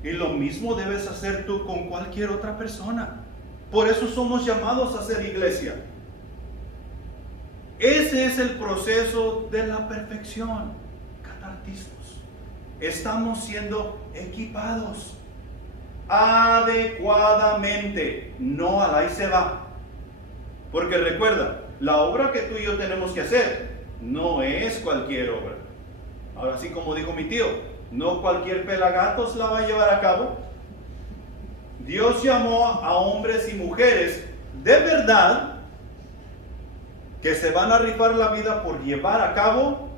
Y lo mismo debes hacer tú con cualquier otra persona. Por eso somos llamados a ser iglesia. Ese es el proceso de la perfección. Catartismos. Estamos siendo equipados adecuadamente, no al ahí se va. Porque recuerda, la obra que tú y yo tenemos que hacer no es cualquier obra. Ahora sí, como dijo mi tío, no cualquier pelagatos la va a llevar a cabo. Dios llamó a hombres y mujeres de verdad que se van a rifar la vida por llevar a cabo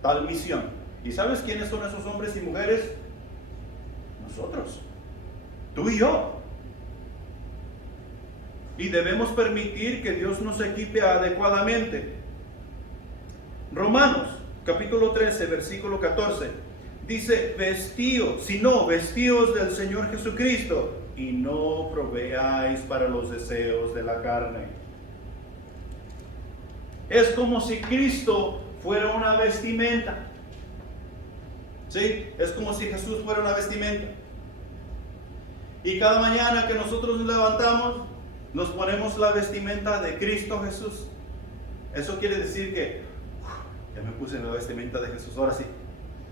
tal misión. ¿Y sabes quiénes son esos hombres y mujeres? Nosotros, tú y yo. Y debemos permitir que Dios nos equipe adecuadamente. Romanos, capítulo 13, versículo 14, dice: vestíos del Señor Jesucristo, y no proveáis para los deseos de la carne. Es como si Cristo fuera una vestimenta. ¿Sí? Es como si Jesús fuera una vestimenta. Y cada mañana que nosotros nos levantamos, nos ponemos la vestimenta de Cristo Jesús. Eso quiere decir que ya me puse en la vestimenta de Jesús. Ahora sí,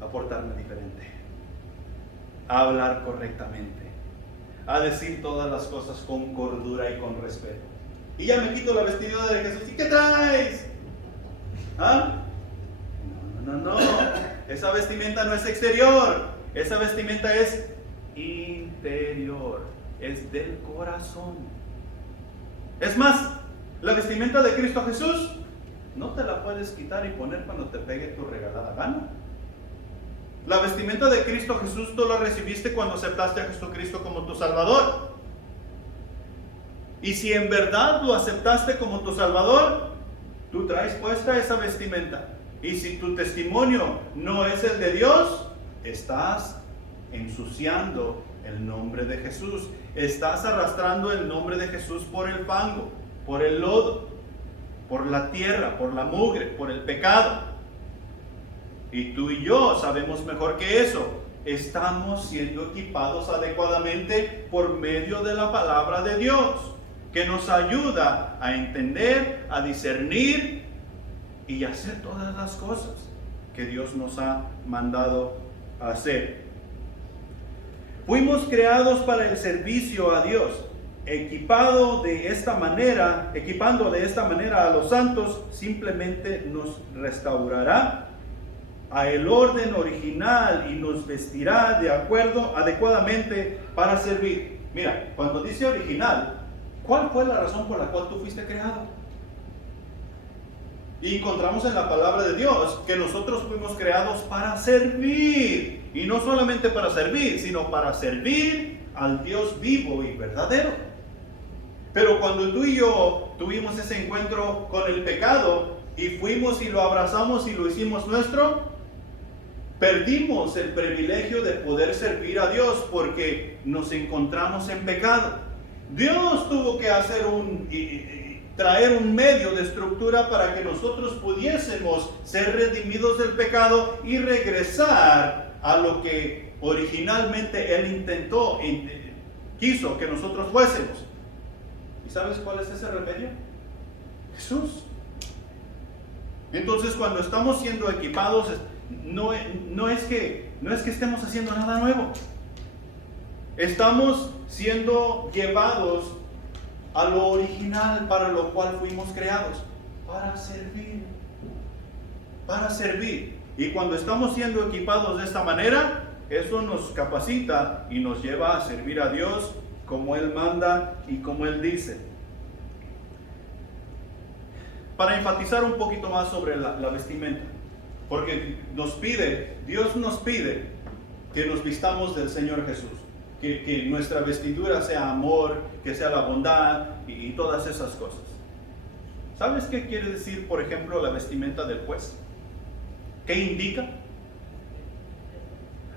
a portarme diferente, a hablar correctamente, a decir todas las cosas con cordura y con respeto. Y ya me quito la vestidura de Jesús. ¿Y qué traes? ¿Ah? No. Esa vestimenta no es exterior. Esa vestimenta es interior. Es del corazón. Es más, la vestimenta de Cristo Jesús no te la puedes quitar y poner cuando te pegue tu regalada gana. La vestimenta de Cristo Jesús tú la recibiste cuando aceptaste a Jesucristo como tu Salvador. Y si en verdad lo aceptaste como tu Salvador, tú traes puesta esa vestimenta. Y si tu testimonio no es el de Dios, estás ensuciando el nombre de Jesús. Estás arrastrando el nombre de Jesús por el fango, por el lodo, por la tierra, por la mugre, por el pecado. Y tú y yo sabemos mejor que eso. Estamos siendo equipados adecuadamente por medio de la palabra de Dios, que nos ayuda a entender, a discernir y hacer todas las cosas que Dios nos ha mandado a hacer. Fuimos creados para el servicio a Dios. Equipando de esta manera a los santos, simplemente nos restaurará a el orden original y nos vestirá de acuerdo adecuadamente para servir. Mira, cuando dice original, ¿cuál fue la razón por la cual tú fuiste creado? Y encontramos en la palabra de Dios que nosotros fuimos creados para servir. Y no solamente para servir, sino para servir al Dios vivo y verdadero. Pero cuando tú y yo tuvimos ese encuentro con el pecado y fuimos y lo abrazamos y lo hicimos nuestro, perdimos el privilegio de poder servir a Dios porque nos encontramos en pecado. Dios tuvo que hacer traer un medio de estructura para que nosotros pudiésemos ser redimidos del pecado y regresar a lo que originalmente Él quiso que nosotros fuésemos. ¿Y sabes cuál es ese remedio? Jesús. Entonces, cuando estamos siendo equipados, no es que estemos haciendo nada nuevo. Estamos siendo llevados a lo original para lo cual fuimos creados, para servir. Para servir. Y cuando estamos siendo equipados de esta manera, eso nos capacita y nos lleva a servir a Dios como Él manda y como Él dice. Para enfatizar un poquito más sobre la vestimenta, porque Dios nos pide que nos vistamos del Señor Jesús, que nuestra vestidura sea amor, que sea la bondad y todas esas cosas. ¿Sabes qué quiere decir, por ejemplo, la vestimenta del juez? ¿Qué indica?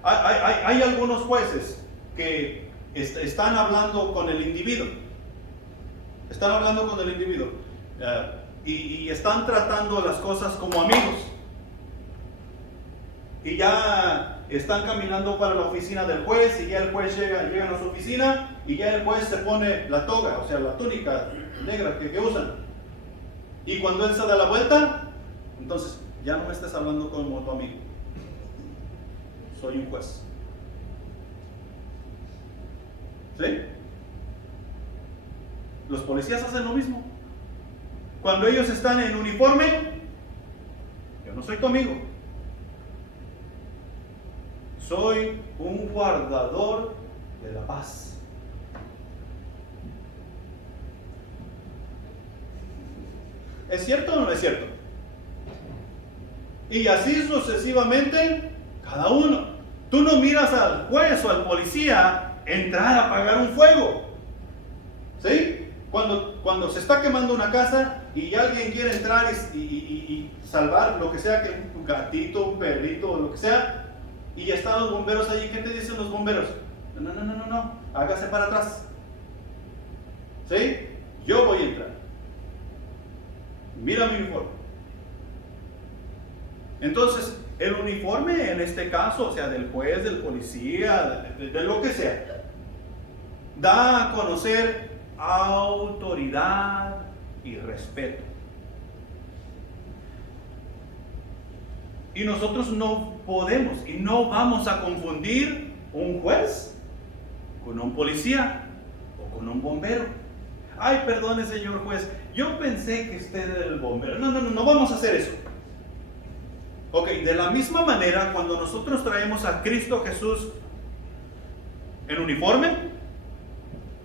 Hay algunos jueces que están hablando con el individuo. Están hablando con el individuo. Y están tratando las cosas como amigos. Y ya están caminando para la oficina del juez, y ya el juez llega a su oficina, y ya el juez se pone la toga, o sea, la túnica negra que usan. Y cuando él se da la vuelta, entonces ya no me estés hablando como tu amigo. Soy un juez. ¿Sí? Los policías hacen lo mismo. Cuando ellos están en uniforme, yo no soy tu amigo. Soy un guardador de la paz. ¿Es cierto o no es cierto? Y así sucesivamente, cada uno. Tú no miras al juez o al policía entrar a apagar un fuego. ¿Sí? Cuando se está quemando una casa y alguien quiere entrar y salvar lo que sea, que un gatito, un perrito o lo que sea, y ya están los bomberos allí, ¿qué te dicen los bomberos? No, hágase para atrás. ¿Sí? Yo voy a entrar. Mira mi uniforme. Entonces, el uniforme en este caso, o sea, del juez, del policía, de lo que sea, da a conocer autoridad y respeto. Y nosotros no podemos y no vamos a confundir un juez con un policía o con un bombero. Ay, perdone, señor juez, yo pensé que usted era el bombero. No vamos a hacer eso. Ok, de la misma manera, cuando nosotros traemos a Cristo Jesús en uniforme,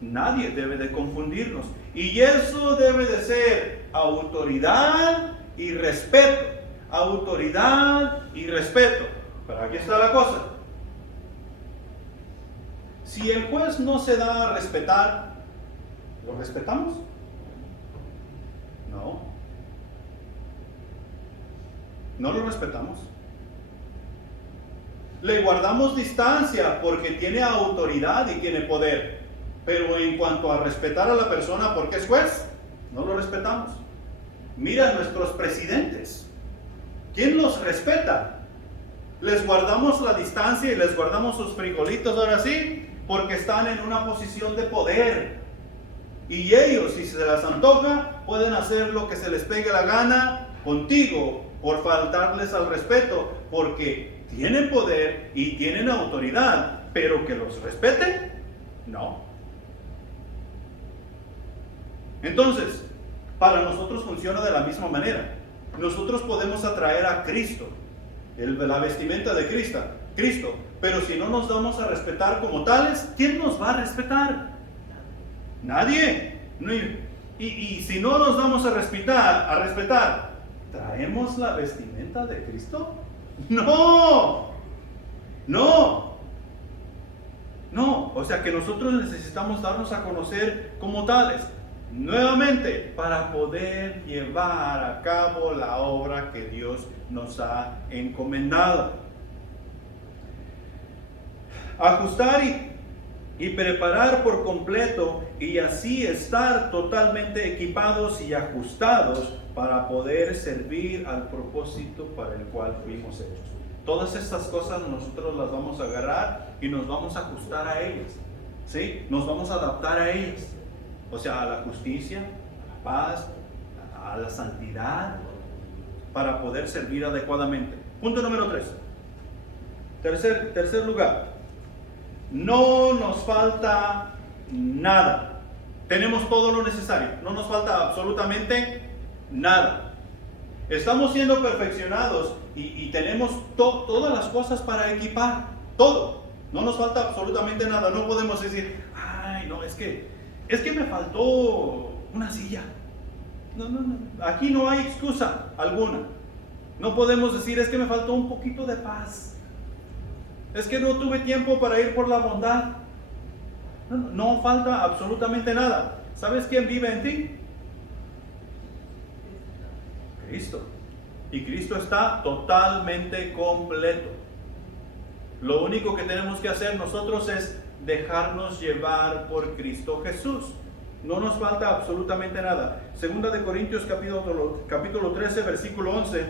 nadie debe de confundirnos. Y eso debe de ser autoridad y respeto. Autoridad y respeto. Pero aquí está la cosa. Si el juez no se da a respetar, ¿lo respetamos? No lo respetamos. Le guardamos distancia porque tiene autoridad y tiene poder. Pero en cuanto a respetar a la persona porque es juez, no lo respetamos. Mira nuestros presidentes. ¿Quién los respeta? Les guardamos la distancia y les guardamos sus frijolitos ahora sí, porque están en una posición de poder. Y ellos, si se les antoja, pueden hacer lo que se les pegue la gana contigo por faltarles al respeto, porque tienen poder y tienen autoridad, pero que los respete, no. Entonces, para nosotros funciona de la misma manera. Nosotros podemos atraer a Cristo, la vestimenta de Cristo, pero si no nos damos a respetar como tales, ¿quién nos va a respetar? Nadie. Y si no nos damos a respetar, ¿traemos la vestimenta de Cristo? No. O sea que nosotros necesitamos darnos a conocer como tales. Nuevamente, para poder llevar a cabo la obra que Dios nos ha encomendado. Ajustar y preparar por completo y así estar totalmente equipados y ajustados para poder servir al propósito para el cual fuimos hechos. Todas estas cosas nosotros las vamos a agarrar y nos vamos a ajustar a ellas, ¿sí? Nos vamos a adaptar a ellas. O sea, a la justicia, a la paz, a la santidad, para poder servir adecuadamente. Punto número 3. Tercer lugar. No nos falta nada. Tenemos todo lo necesario. No nos falta absolutamente nada. Estamos siendo perfeccionados y tenemos todas las cosas para equipar, todo. No nos falta absolutamente nada. No podemos decir, ay, no, es que me faltó una silla. No. Aquí no hay excusa alguna. No podemos decir, es que me faltó un poquito de paz. Es que no tuve tiempo para ir por la bondad. No falta absolutamente nada. ¿Sabes quién vive en ti? Cristo. Y Cristo está totalmente completo. Lo único que tenemos que hacer nosotros es dejarnos llevar por Cristo Jesús. No nos falta absolutamente nada. Segunda de Corintios capítulo 13, versículo 11,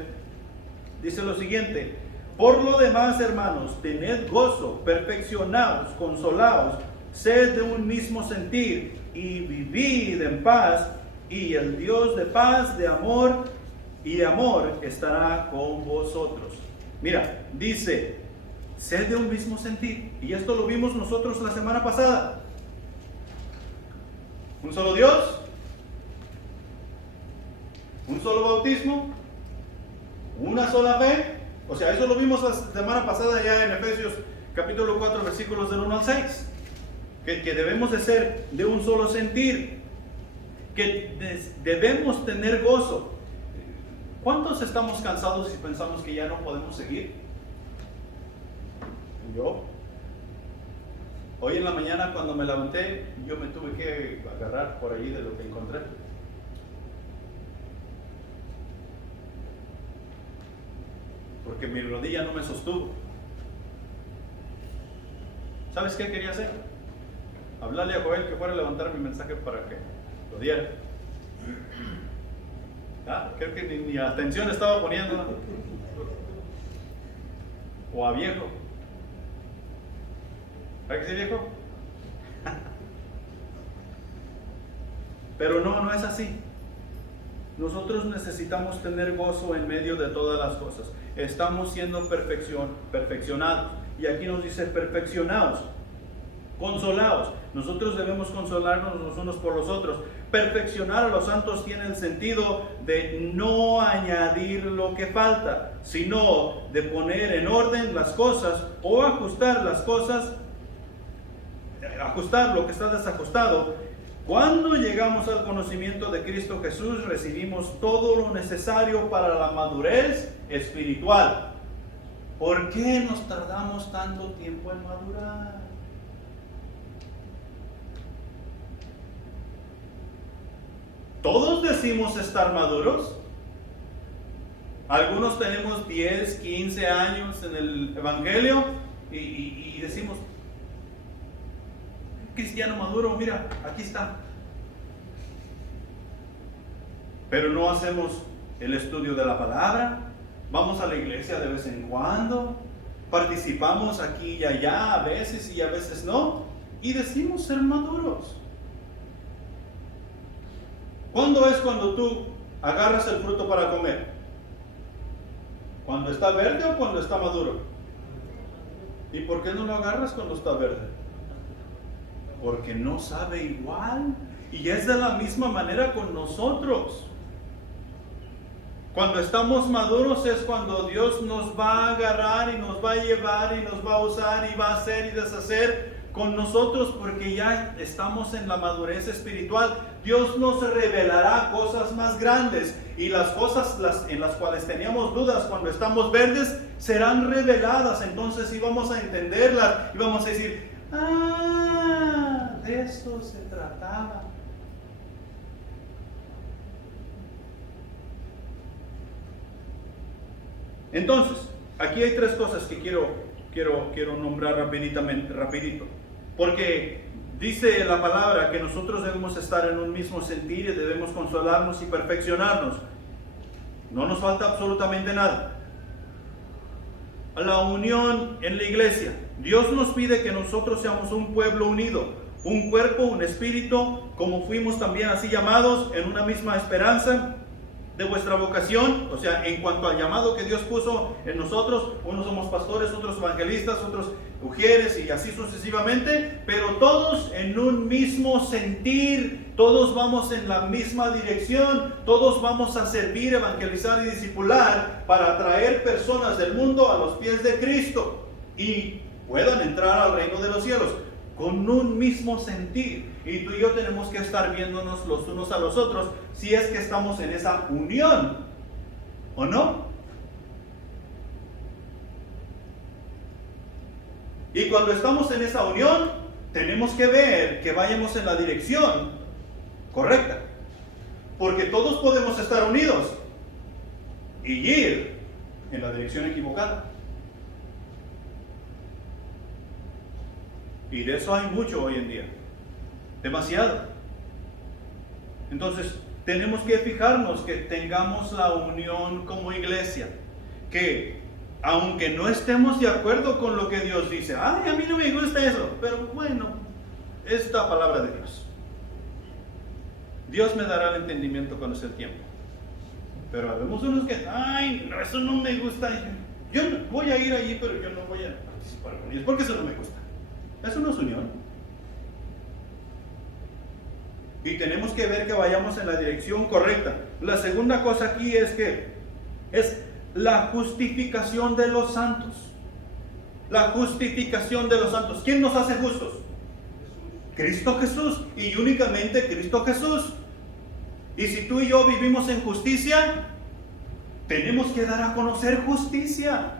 dice lo siguiente: por lo demás, hermanos, tened gozo, perfeccionaos, consolaos, sed de un mismo sentir y vivid en paz, y el Dios de paz, de amor estará con vosotros. Mira, dice, sed de un mismo sentir. Y esto lo vimos nosotros la semana pasada. Un solo Dios, un solo bautismo, una sola fe. O sea, eso lo vimos la semana pasada ya en Efesios capítulo 4, versículos del 1 al 6. Que debemos de ser de un solo sentir, que debemos tener gozo. ¿Cuántos estamos cansados y pensamos que ya no podemos seguir? Yo. Hoy en la mañana cuando me levanté, yo me tuve que agarrar por allí de lo que encontré. Porque mi rodilla no me sostuvo. ¿Sabes qué quería hacer? Hablarle a Joel que fuera a levantar mi mensaje para que lo diera. Creo que ni atención estaba poniendo, ¿no? O a viejo. ¿Para que sí, viejo? Pero no es así. Nosotros necesitamos tener gozo en medio de todas las cosas. Estamos siendo perfeccionados. Y aquí nos dice perfeccionados, consolados. Nosotros debemos consolarnos los unos por los otros. Perfeccionar a los santos tiene el sentido de no añadir lo que falta, sino de poner en orden las cosas o ajustar las cosas, ajustar lo que está desajustado. Cuando llegamos al conocimiento de Cristo Jesús, recibimos todo lo necesario para la madurez espiritual. ¿Por qué nos tardamos tanto tiempo en madurar? Todos decimos estar maduros. Algunos tenemos 10, 15 años en el Evangelio y decimos, cristiano maduro, mira, aquí está. Pero no hacemos el estudio de la palabra, vamos a la iglesia de vez en cuando, participamos aquí y allá a veces y a veces no, y decimos ser maduros. ¿Cuándo es cuando tú agarras el fruto para comer? ¿Cuando está verde o cuando está maduro? ¿Y por qué no lo agarras cuando está verde? Porque no sabe igual. Y es de la misma manera con nosotros. Cuando estamos maduros es cuando Dios nos va a agarrar y nos va a llevar y nos va a usar y va a hacer y deshacer con nosotros, porque ya estamos en la madurez espiritual. Dios nos revelará cosas más grandes, y las cosas en las cuales teníamos dudas cuando estamos verdes serán reveladas. Entonces íbamos a entenderlas y vamos a decir, de eso se trataba. Entonces, aquí hay tres cosas que quiero nombrar rapidito. Porque dice la palabra que nosotros debemos estar en un mismo sentir y debemos consolarnos y perfeccionarnos. No nos falta absolutamente nada. La unión en la iglesia. Dios nos pide que nosotros seamos un pueblo unido, un cuerpo, un espíritu, como fuimos también así llamados, en una misma esperanza de vuestra vocación, o sea, en cuanto al llamado que Dios puso en nosotros. Unos somos pastores, otros evangelistas, otros ujieres y así sucesivamente, pero todos en un mismo sentir, todos vamos en la misma dirección, todos vamos a servir, evangelizar y discipular para atraer personas del mundo a los pies de Cristo y puedan entrar al reino de los cielos con un mismo sentir. Y tú y yo tenemos que estar viéndonos los unos a los otros si es que estamos en esa unión o no. Y cuando estamos en esa unión, tenemos que ver que vayamos en la dirección correcta. Porque todos podemos estar unidos y ir en la dirección equivocada. Y de eso hay mucho hoy en día. Demasiado. Entonces, tenemos que fijarnos que tengamos la unión como iglesia. Que aunque no estemos de acuerdo con lo que Dios dice, ay, a mí no me gusta eso, pero bueno, es la palabra de Dios. Dios me dará el entendimiento cuando sea el tiempo. Pero habemos unos que, ay, no, eso no me gusta. Yo no, voy a ir allí, pero yo no voy a participar con ellos, porque eso no me gusta. Eso no es unión. Y tenemos que ver que vayamos en la dirección correcta. La segunda cosa aquí es que es la justificación de los santos. La justificación de los santos. ¿Quién nos hace justos? Cristo Jesús, y únicamente Cristo Jesús. Y si tú y yo vivimos en justicia, tenemos que dar a conocer justicia.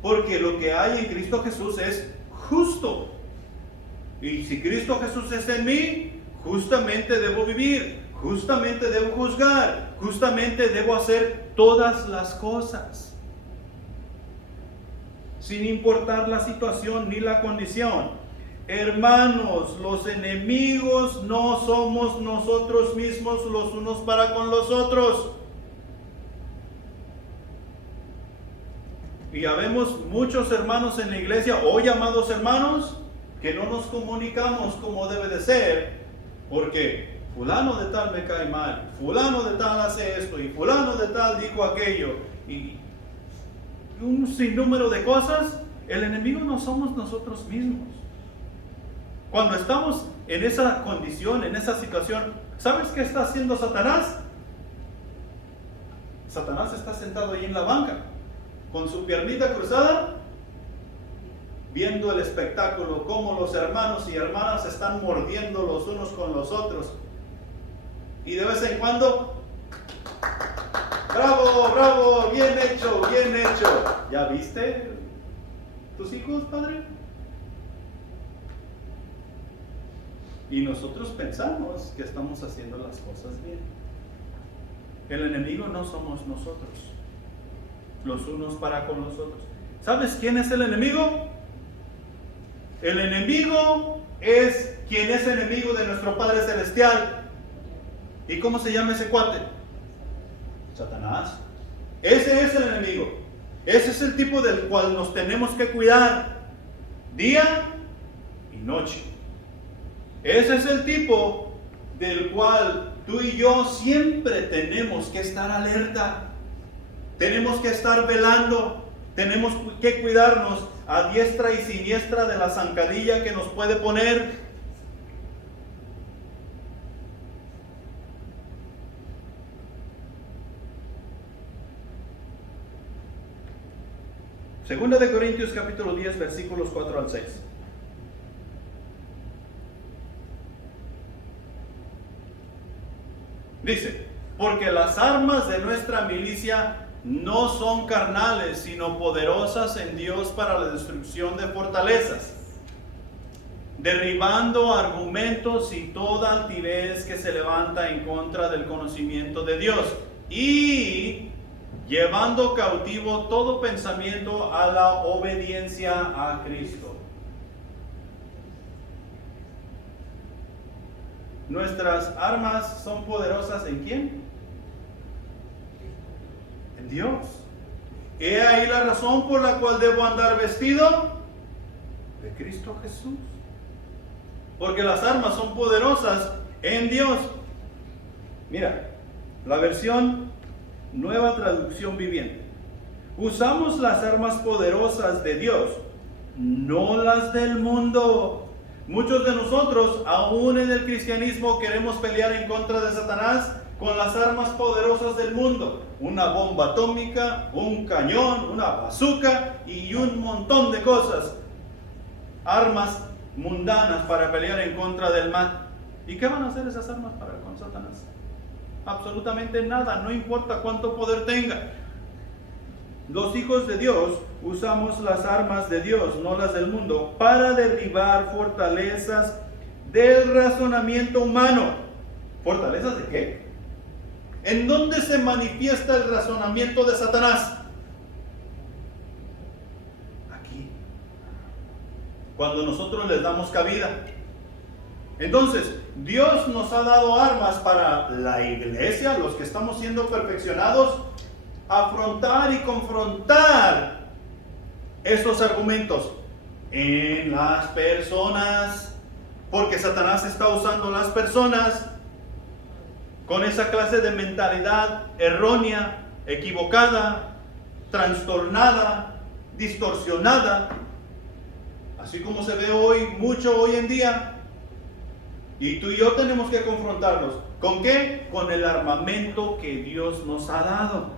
Porque lo que hay en Cristo Jesús es justo. Y si Cristo Jesús está en mí, justamente debo vivir, justamente debo juzgar, justamente debo hacer todas las cosas, sin importar la situación ni la condición. Hermanos, los enemigos no somos nosotros mismos los unos para con los otros. Y habemos muchos hermanos en la iglesia, o llamados hermanos, que no nos comunicamos como debe de ser, porque fulano de tal me cae mal, fulano de tal hace esto, y fulano de tal dijo aquello, y un sinnúmero de cosas. El enemigo no somos nosotros mismos. Cuando estamos en esa condición, en esa situación, ¿sabes qué está haciendo Satanás? Satanás está sentado ahí en la banca, con su piernita cruzada, viendo el espectáculo, cómo los hermanos y hermanas se están mordiendo los unos con los otros. Y de vez en cuando, bravo, bravo, bien hecho, bien hecho. ¿Ya viste tus hijos, padre? Y nosotros pensamos que estamos haciendo las cosas bien. El enemigo no somos nosotros, los unos para con los otros. ¿Sabes quién es el enemigo? El enemigo es quien es enemigo de nuestro Padre Celestial. ¿Y cómo se llama ese cuate? Satanás. Ese es el enemigo. Ese es el tipo del cual nos tenemos que cuidar día y noche. Ese es el tipo del cual tú y yo siempre tenemos que estar alerta. Tenemos que estar velando. Tenemos que cuidarnos a diestra y siniestra de la zancadilla que nos puede poner. Segunda de Corintios capítulo 10 versículos 4 al 6. Dice: porque las armas de nuestra milicia no son carnales, sino poderosas en Dios para la destrucción de fortalezas, derribando argumentos y toda altivez que se levanta en contra del conocimiento de Dios, y llevando cautivo todo pensamiento a la obediencia a Cristo. Nuestras armas son poderosas ¿en quién? En Dios. He ahí la razón por la cual debo andar vestido de Cristo Jesús. Porque las armas son poderosas en Dios. Mira, la versión Nueva Traducción Viviente. Usamos las armas poderosas de Dios, no las del mundo. Muchos de nosotros, aún en el cristianismo, queremos pelear en contra de Satanás con las armas poderosas del mundo. Una bomba atómica, un cañón, una bazooka y un montón de cosas. Armas mundanas para pelear en contra del mal. ¿Y qué van a hacer esas armas para con Satanás? Absolutamente nada, no importa cuánto poder tenga. Los hijos de Dios usamos las armas de Dios, no las del mundo, para derribar fortalezas del razonamiento humano. ¿Fortalezas de qué? ¿En dónde se manifiesta el razonamiento de Satanás? Aquí. Cuando nosotros les damos cabida. Entonces, Dios nos ha dado armas para la iglesia, los que estamos siendo perfeccionados, afrontar y confrontar esos argumentos en las personas, porque Satanás está usando las personas con esa clase de mentalidad errónea, equivocada, trastornada, distorsionada, así como se ve mucho hoy en día. Y tú y yo tenemos que confrontarlos. ¿Con qué? Con el armamento que Dios nos ha dado.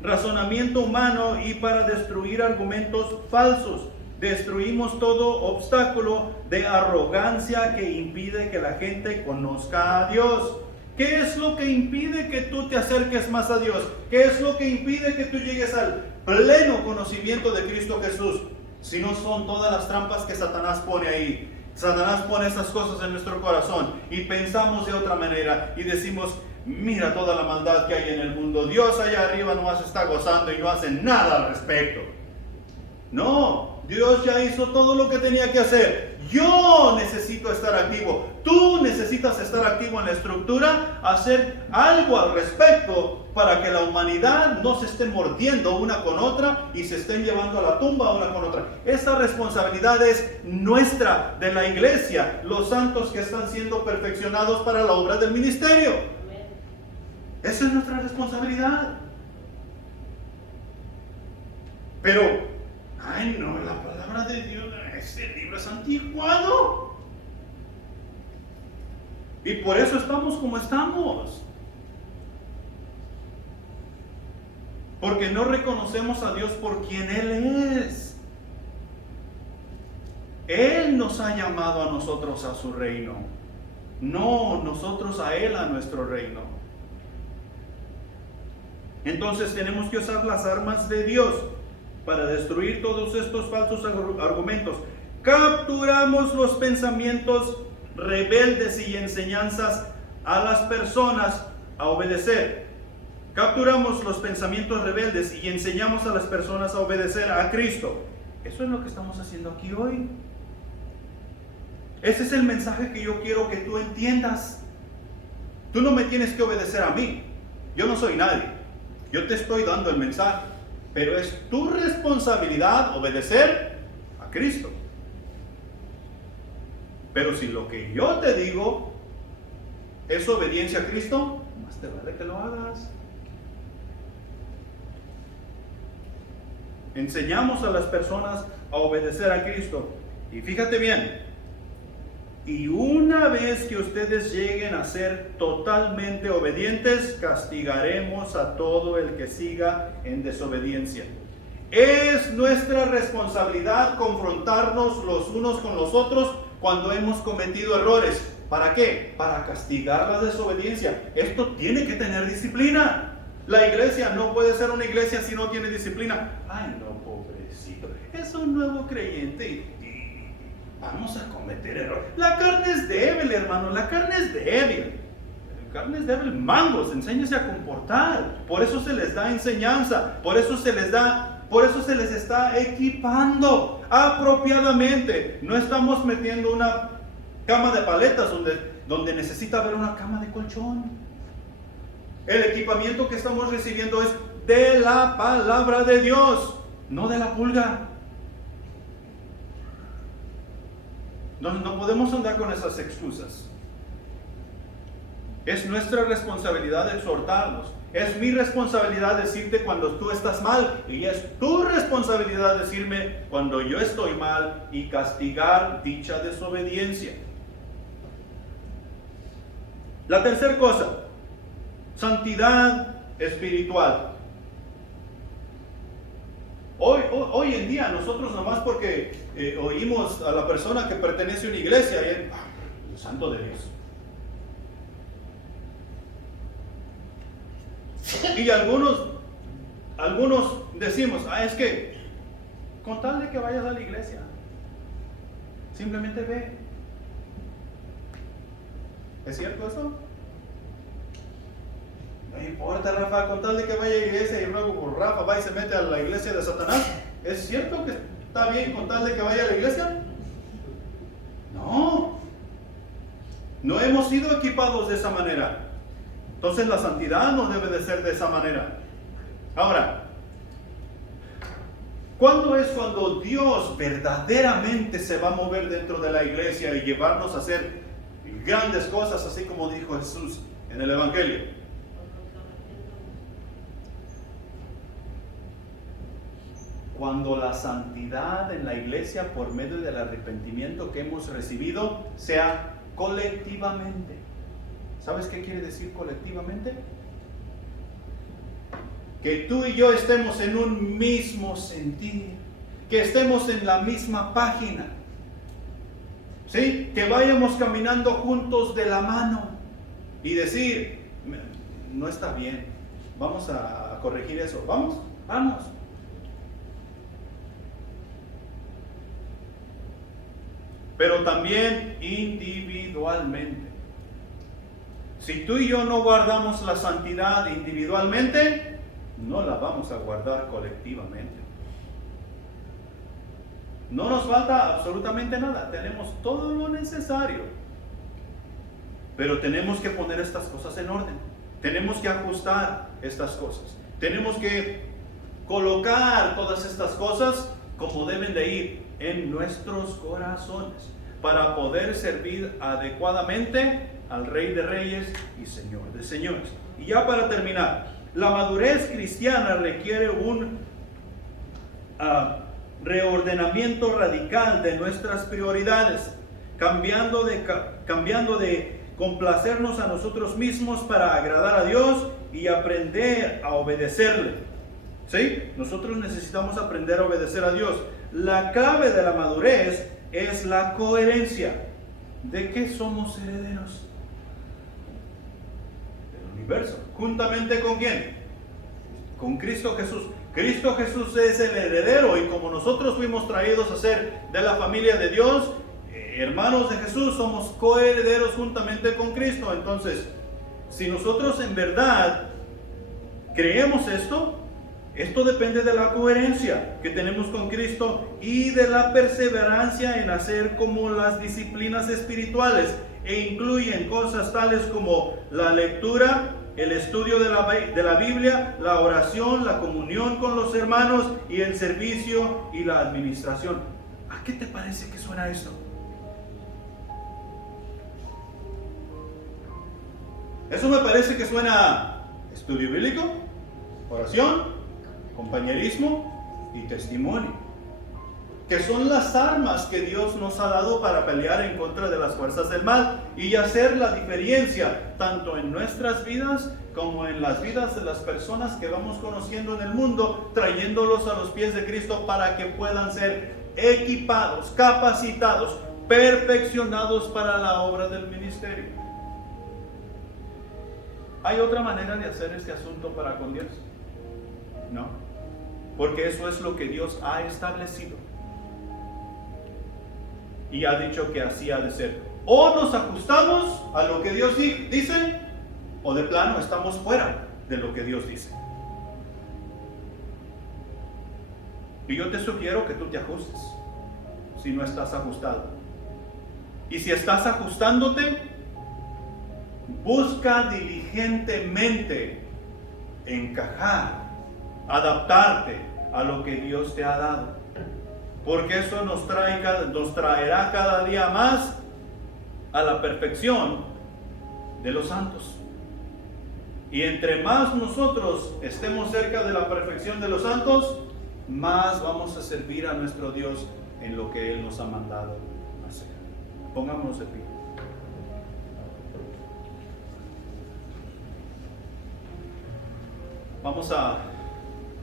Razonamiento humano y para destruir argumentos falsos. Destruimos todo obstáculo de arrogancia que impide que la gente conozca a Dios. ¿Qué es lo que impide que tú te acerques más a Dios? ¿Qué es lo que impide que tú llegues al pleno conocimiento de Cristo Jesús? Si no son todas las trampas que Satanás pone ahí. Satanás pone esas cosas en nuestro corazón y pensamos de otra manera y decimos, mira toda la maldad que hay en el mundo. Dios allá arriba nomás está gozando y no hace nada al respecto. No, Dios ya hizo todo lo que tenía que hacer. Yo necesito estar activo. Tú necesitas estar activo en la estructura, hacer algo al respecto para que la humanidad no se esté mordiendo una con otra y se estén llevando a la tumba una con otra. Esta responsabilidad es nuestra, de la iglesia, los santos que están siendo perfeccionados para la obra del ministerio. Esa es nuestra responsabilidad. Pero, ay no, la palabra de Dios, este libro es anticuado. Y por eso estamos como estamos. Porque no reconocemos a Dios por quien Él es. Él nos ha llamado a nosotros a su reino. No nosotros a Él, a nuestro reino. Entonces tenemos que usar las armas de Dios para destruir todos estos falsos argumentos. Capturamos los pensamientos rebeldes y enseñanzas a las personas a obedecer. Capturamos los pensamientos rebeldes y enseñamos a las personas a obedecer a Cristo. Eso es lo que estamos haciendo aquí hoy. Ese es el mensaje que yo quiero que tú entiendas. Tú no me tienes que obedecer a mí. Yo no soy nadie. Yo te estoy dando el mensaje. Pero es tu responsabilidad obedecer a Cristo. Pero si lo que yo te digo es obediencia a Cristo, más te vale que lo hagas. Enseñamos a las personas a obedecer a Cristo. Y fíjate bien, y una vez que ustedes lleguen a ser totalmente obedientes, castigaremos a todo el que siga en desobediencia. Es nuestra responsabilidad confrontarnos los unos con los otros cuando hemos cometido errores. ¿Para qué? Para castigar la desobediencia. Esto tiene que tener disciplina. La iglesia no puede ser una iglesia si no tiene disciplina. Ay, no, pobrecito. Es un nuevo creyente y vamos a cometer errores. La carne es débil, hermano. La carne es débil. La carne es débil. Mangos, enséñese a comportar. Por eso se les da enseñanza. Por eso se les está equipando apropiadamente. No estamos metiendo una cama de paletas donde necesita haber una cama de colchón. El equipamiento que estamos recibiendo es de la palabra de Dios, no de la pulga. No podemos andar con esas excusas. Es nuestra responsabilidad exhortarlos. Es mi responsabilidad decirte cuando tú estás mal, y es tu responsabilidad decirme cuando yo estoy mal y castigar dicha desobediencia. La tercera cosa, santidad espiritual. Hoy en día nosotros nomás porque oímos a la persona que pertenece a una iglesia, el santo de Dios. Y algunos decimos, es que con tal de que vayas a la iglesia, simplemente ve. ¿Es cierto eso? No importa, Rafa, con tal de que vaya a la iglesia, y luego Rafa va y se mete a la iglesia de Satanás. ¿Es cierto que está bien con tal de que vaya a la iglesia? No. No hemos sido equipados de esa manera. Entonces la santidad no debe de ser de esa manera. Ahora, ¿cuándo es cuando Dios verdaderamente se va a mover dentro de la iglesia y llevarnos a hacer grandes cosas, así como dijo Jesús en el Evangelio? Cuando la santidad en la iglesia por medio del arrepentimiento que hemos recibido sea colectivamente. ¿Sabes qué quiere decir colectivamente? Que tú y yo estemos en un mismo sentir, que estemos en la misma página, ¿sí? Que vayamos caminando juntos de la mano y decir, no está bien, vamos a corregir eso, vamos. Pero también individualmente. Si tú y yo no guardamos la santidad individualmente, no la vamos a guardar colectivamente. No nos falta absolutamente nada, tenemos todo lo necesario. Pero tenemos que poner estas cosas en orden. Tenemos que ajustar estas cosas. Tenemos que colocar todas estas cosas como deben de ir en nuestros corazones para poder servir adecuadamente al Rey de Reyes y Señor de Señores. Y ya para terminar, la madurez cristiana requiere un reordenamiento radical de nuestras prioridades, cambiando de complacernos a nosotros mismos para agradar a Dios y aprender a obedecerle. ¿Sí? Nosotros necesitamos aprender a obedecer a Dios. La clave de la madurez es la coherencia. ¿De qué somos herederos? Del universo. ¿Juntamente con quién? Con Cristo Jesús. Cristo Jesús es el heredero, y como nosotros fuimos traídos a ser de la familia de Dios, hermanos de Jesús, somos coherederos juntamente con Cristo. Entonces, si nosotros en verdad creemos esto depende de la coherencia que tenemos con Cristo y de la perseverancia en hacer como las disciplinas espirituales, e incluyen cosas tales como la lectura, el estudio de la Biblia, la oración, la comunión con los hermanos y el servicio y la administración. ¿A qué te parece que suena esto? Eso me parece que suena a estudio bíblico, oración, compañerismo y testimonio, que son las armas que Dios nos ha dado para pelear en contra de las fuerzas del mal y hacer la diferencia tanto en nuestras vidas como en las vidas de las personas que vamos conociendo en el mundo, trayéndolos a los pies de Cristo para que puedan ser equipados, capacitados, perfeccionados para la obra del ministerio. ¿Hay otra manera de hacer este asunto para con Dios? No, porque eso es lo que Dios ha establecido y ha dicho que así ha de ser. O nos ajustamos a lo que Dios dice, o de plano estamos fuera de lo que Dios dice. Y yo te sugiero que tú te ajustes si no estás ajustado. Y si estás ajustándote, busca diligentemente encajar, adaptarte a lo que Dios te ha dado, porque eso nos traerá cada día más a la perfección de los santos. Y entre más nosotros estemos cerca de la perfección de los santos, más vamos a servir a nuestro Dios en lo que Él nos ha mandado hacer. Pongámonos de pie. Vamos a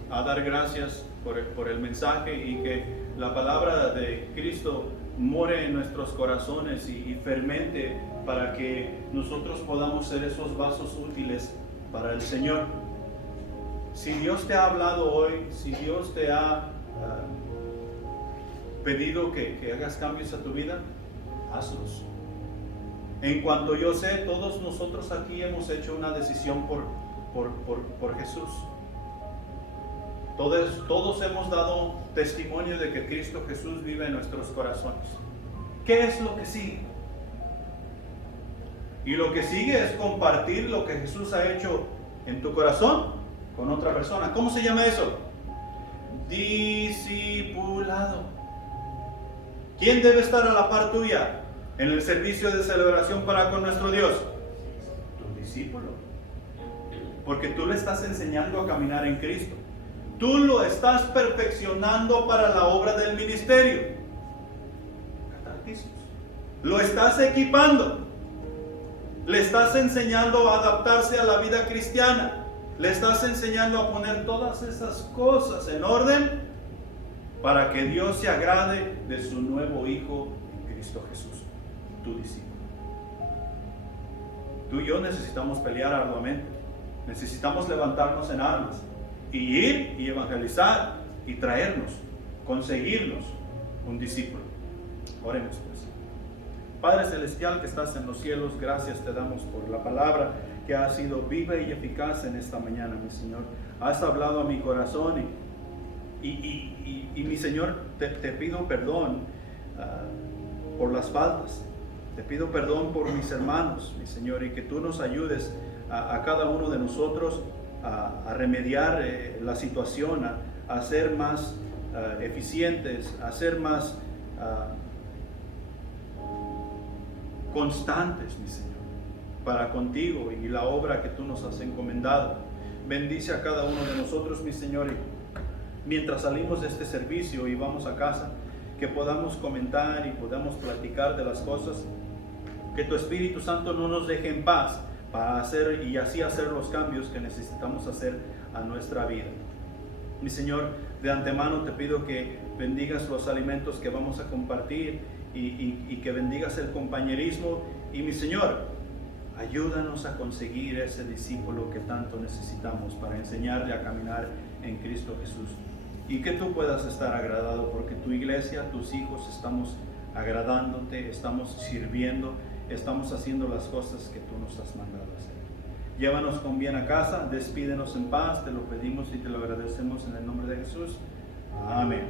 dar gracias por el mensaje y que la palabra de Cristo more en nuestros corazones y fermente para que nosotros podamos ser esos vasos útiles para el Señor. Si Dios te ha hablado hoy, si Dios te ha pedido que hagas cambios a tu vida, hazlos. En cuanto yo sé, todos nosotros aquí hemos hecho una decisión por Jesús. Todos hemos dado testimonio de que Cristo Jesús vive en nuestros corazones. ¿Qué es lo que sigue? Y lo que sigue es compartir lo que Jesús ha hecho en tu corazón con otra persona. ¿Cómo se llama eso? Discipulado. ¿Quién debe estar a la par tuya en el servicio de celebración para con nuestro Dios? Tu discípulo. Porque tú le estás enseñando a caminar en Cristo. Tú lo estás perfeccionando para la obra del ministerio. Catecismos. Lo estás equipando. Le estás enseñando a adaptarse a la vida cristiana. Le estás enseñando a poner todas esas cosas en orden para que Dios se agrade de su nuevo Hijo en Cristo Jesús, tu discípulo. Tú y yo necesitamos pelear arduamente. Necesitamos levantarnos en armas y ir y evangelizar y traernos, conseguirnos un discípulo. Oremos pues. Padre Celestial que estás en los cielos, gracias te damos por la palabra que ha sido viva y eficaz en esta mañana, mi Señor. Has hablado a mi corazón y mi Señor, te pido perdón por las faltas. Te pido perdón por mis hermanos, mi Señor, y que tú nos ayudes a cada uno de nosotros a remediar la situación, a ser más eficientes, a ser más constantes, mi Señor, para contigo y la obra que tú nos has encomendado. Bendice a cada uno de nosotros, mi Señor, y mientras salimos de este servicio y vamos a casa, que podamos comentar y podamos platicar de las cosas, que tu Espíritu Santo no nos deje en paz para hacer y así hacer los cambios que necesitamos hacer a nuestra vida. Mi Señor, de antemano te pido que bendigas los alimentos que vamos a compartir y que bendigas el compañerismo. Y mi Señor, ayúdanos a conseguir ese discípulo que tanto necesitamos para enseñarle a caminar en Cristo Jesús. Y que tú puedas estar agradado, porque tu iglesia, tus hijos, estamos agradándote, estamos sirviendo, estamos haciendo las cosas que tú nos has mandado hacer. Llévanos con bien a casa, despídenos en paz, te lo pedimos y te lo agradecemos en el nombre de Jesús. Amén.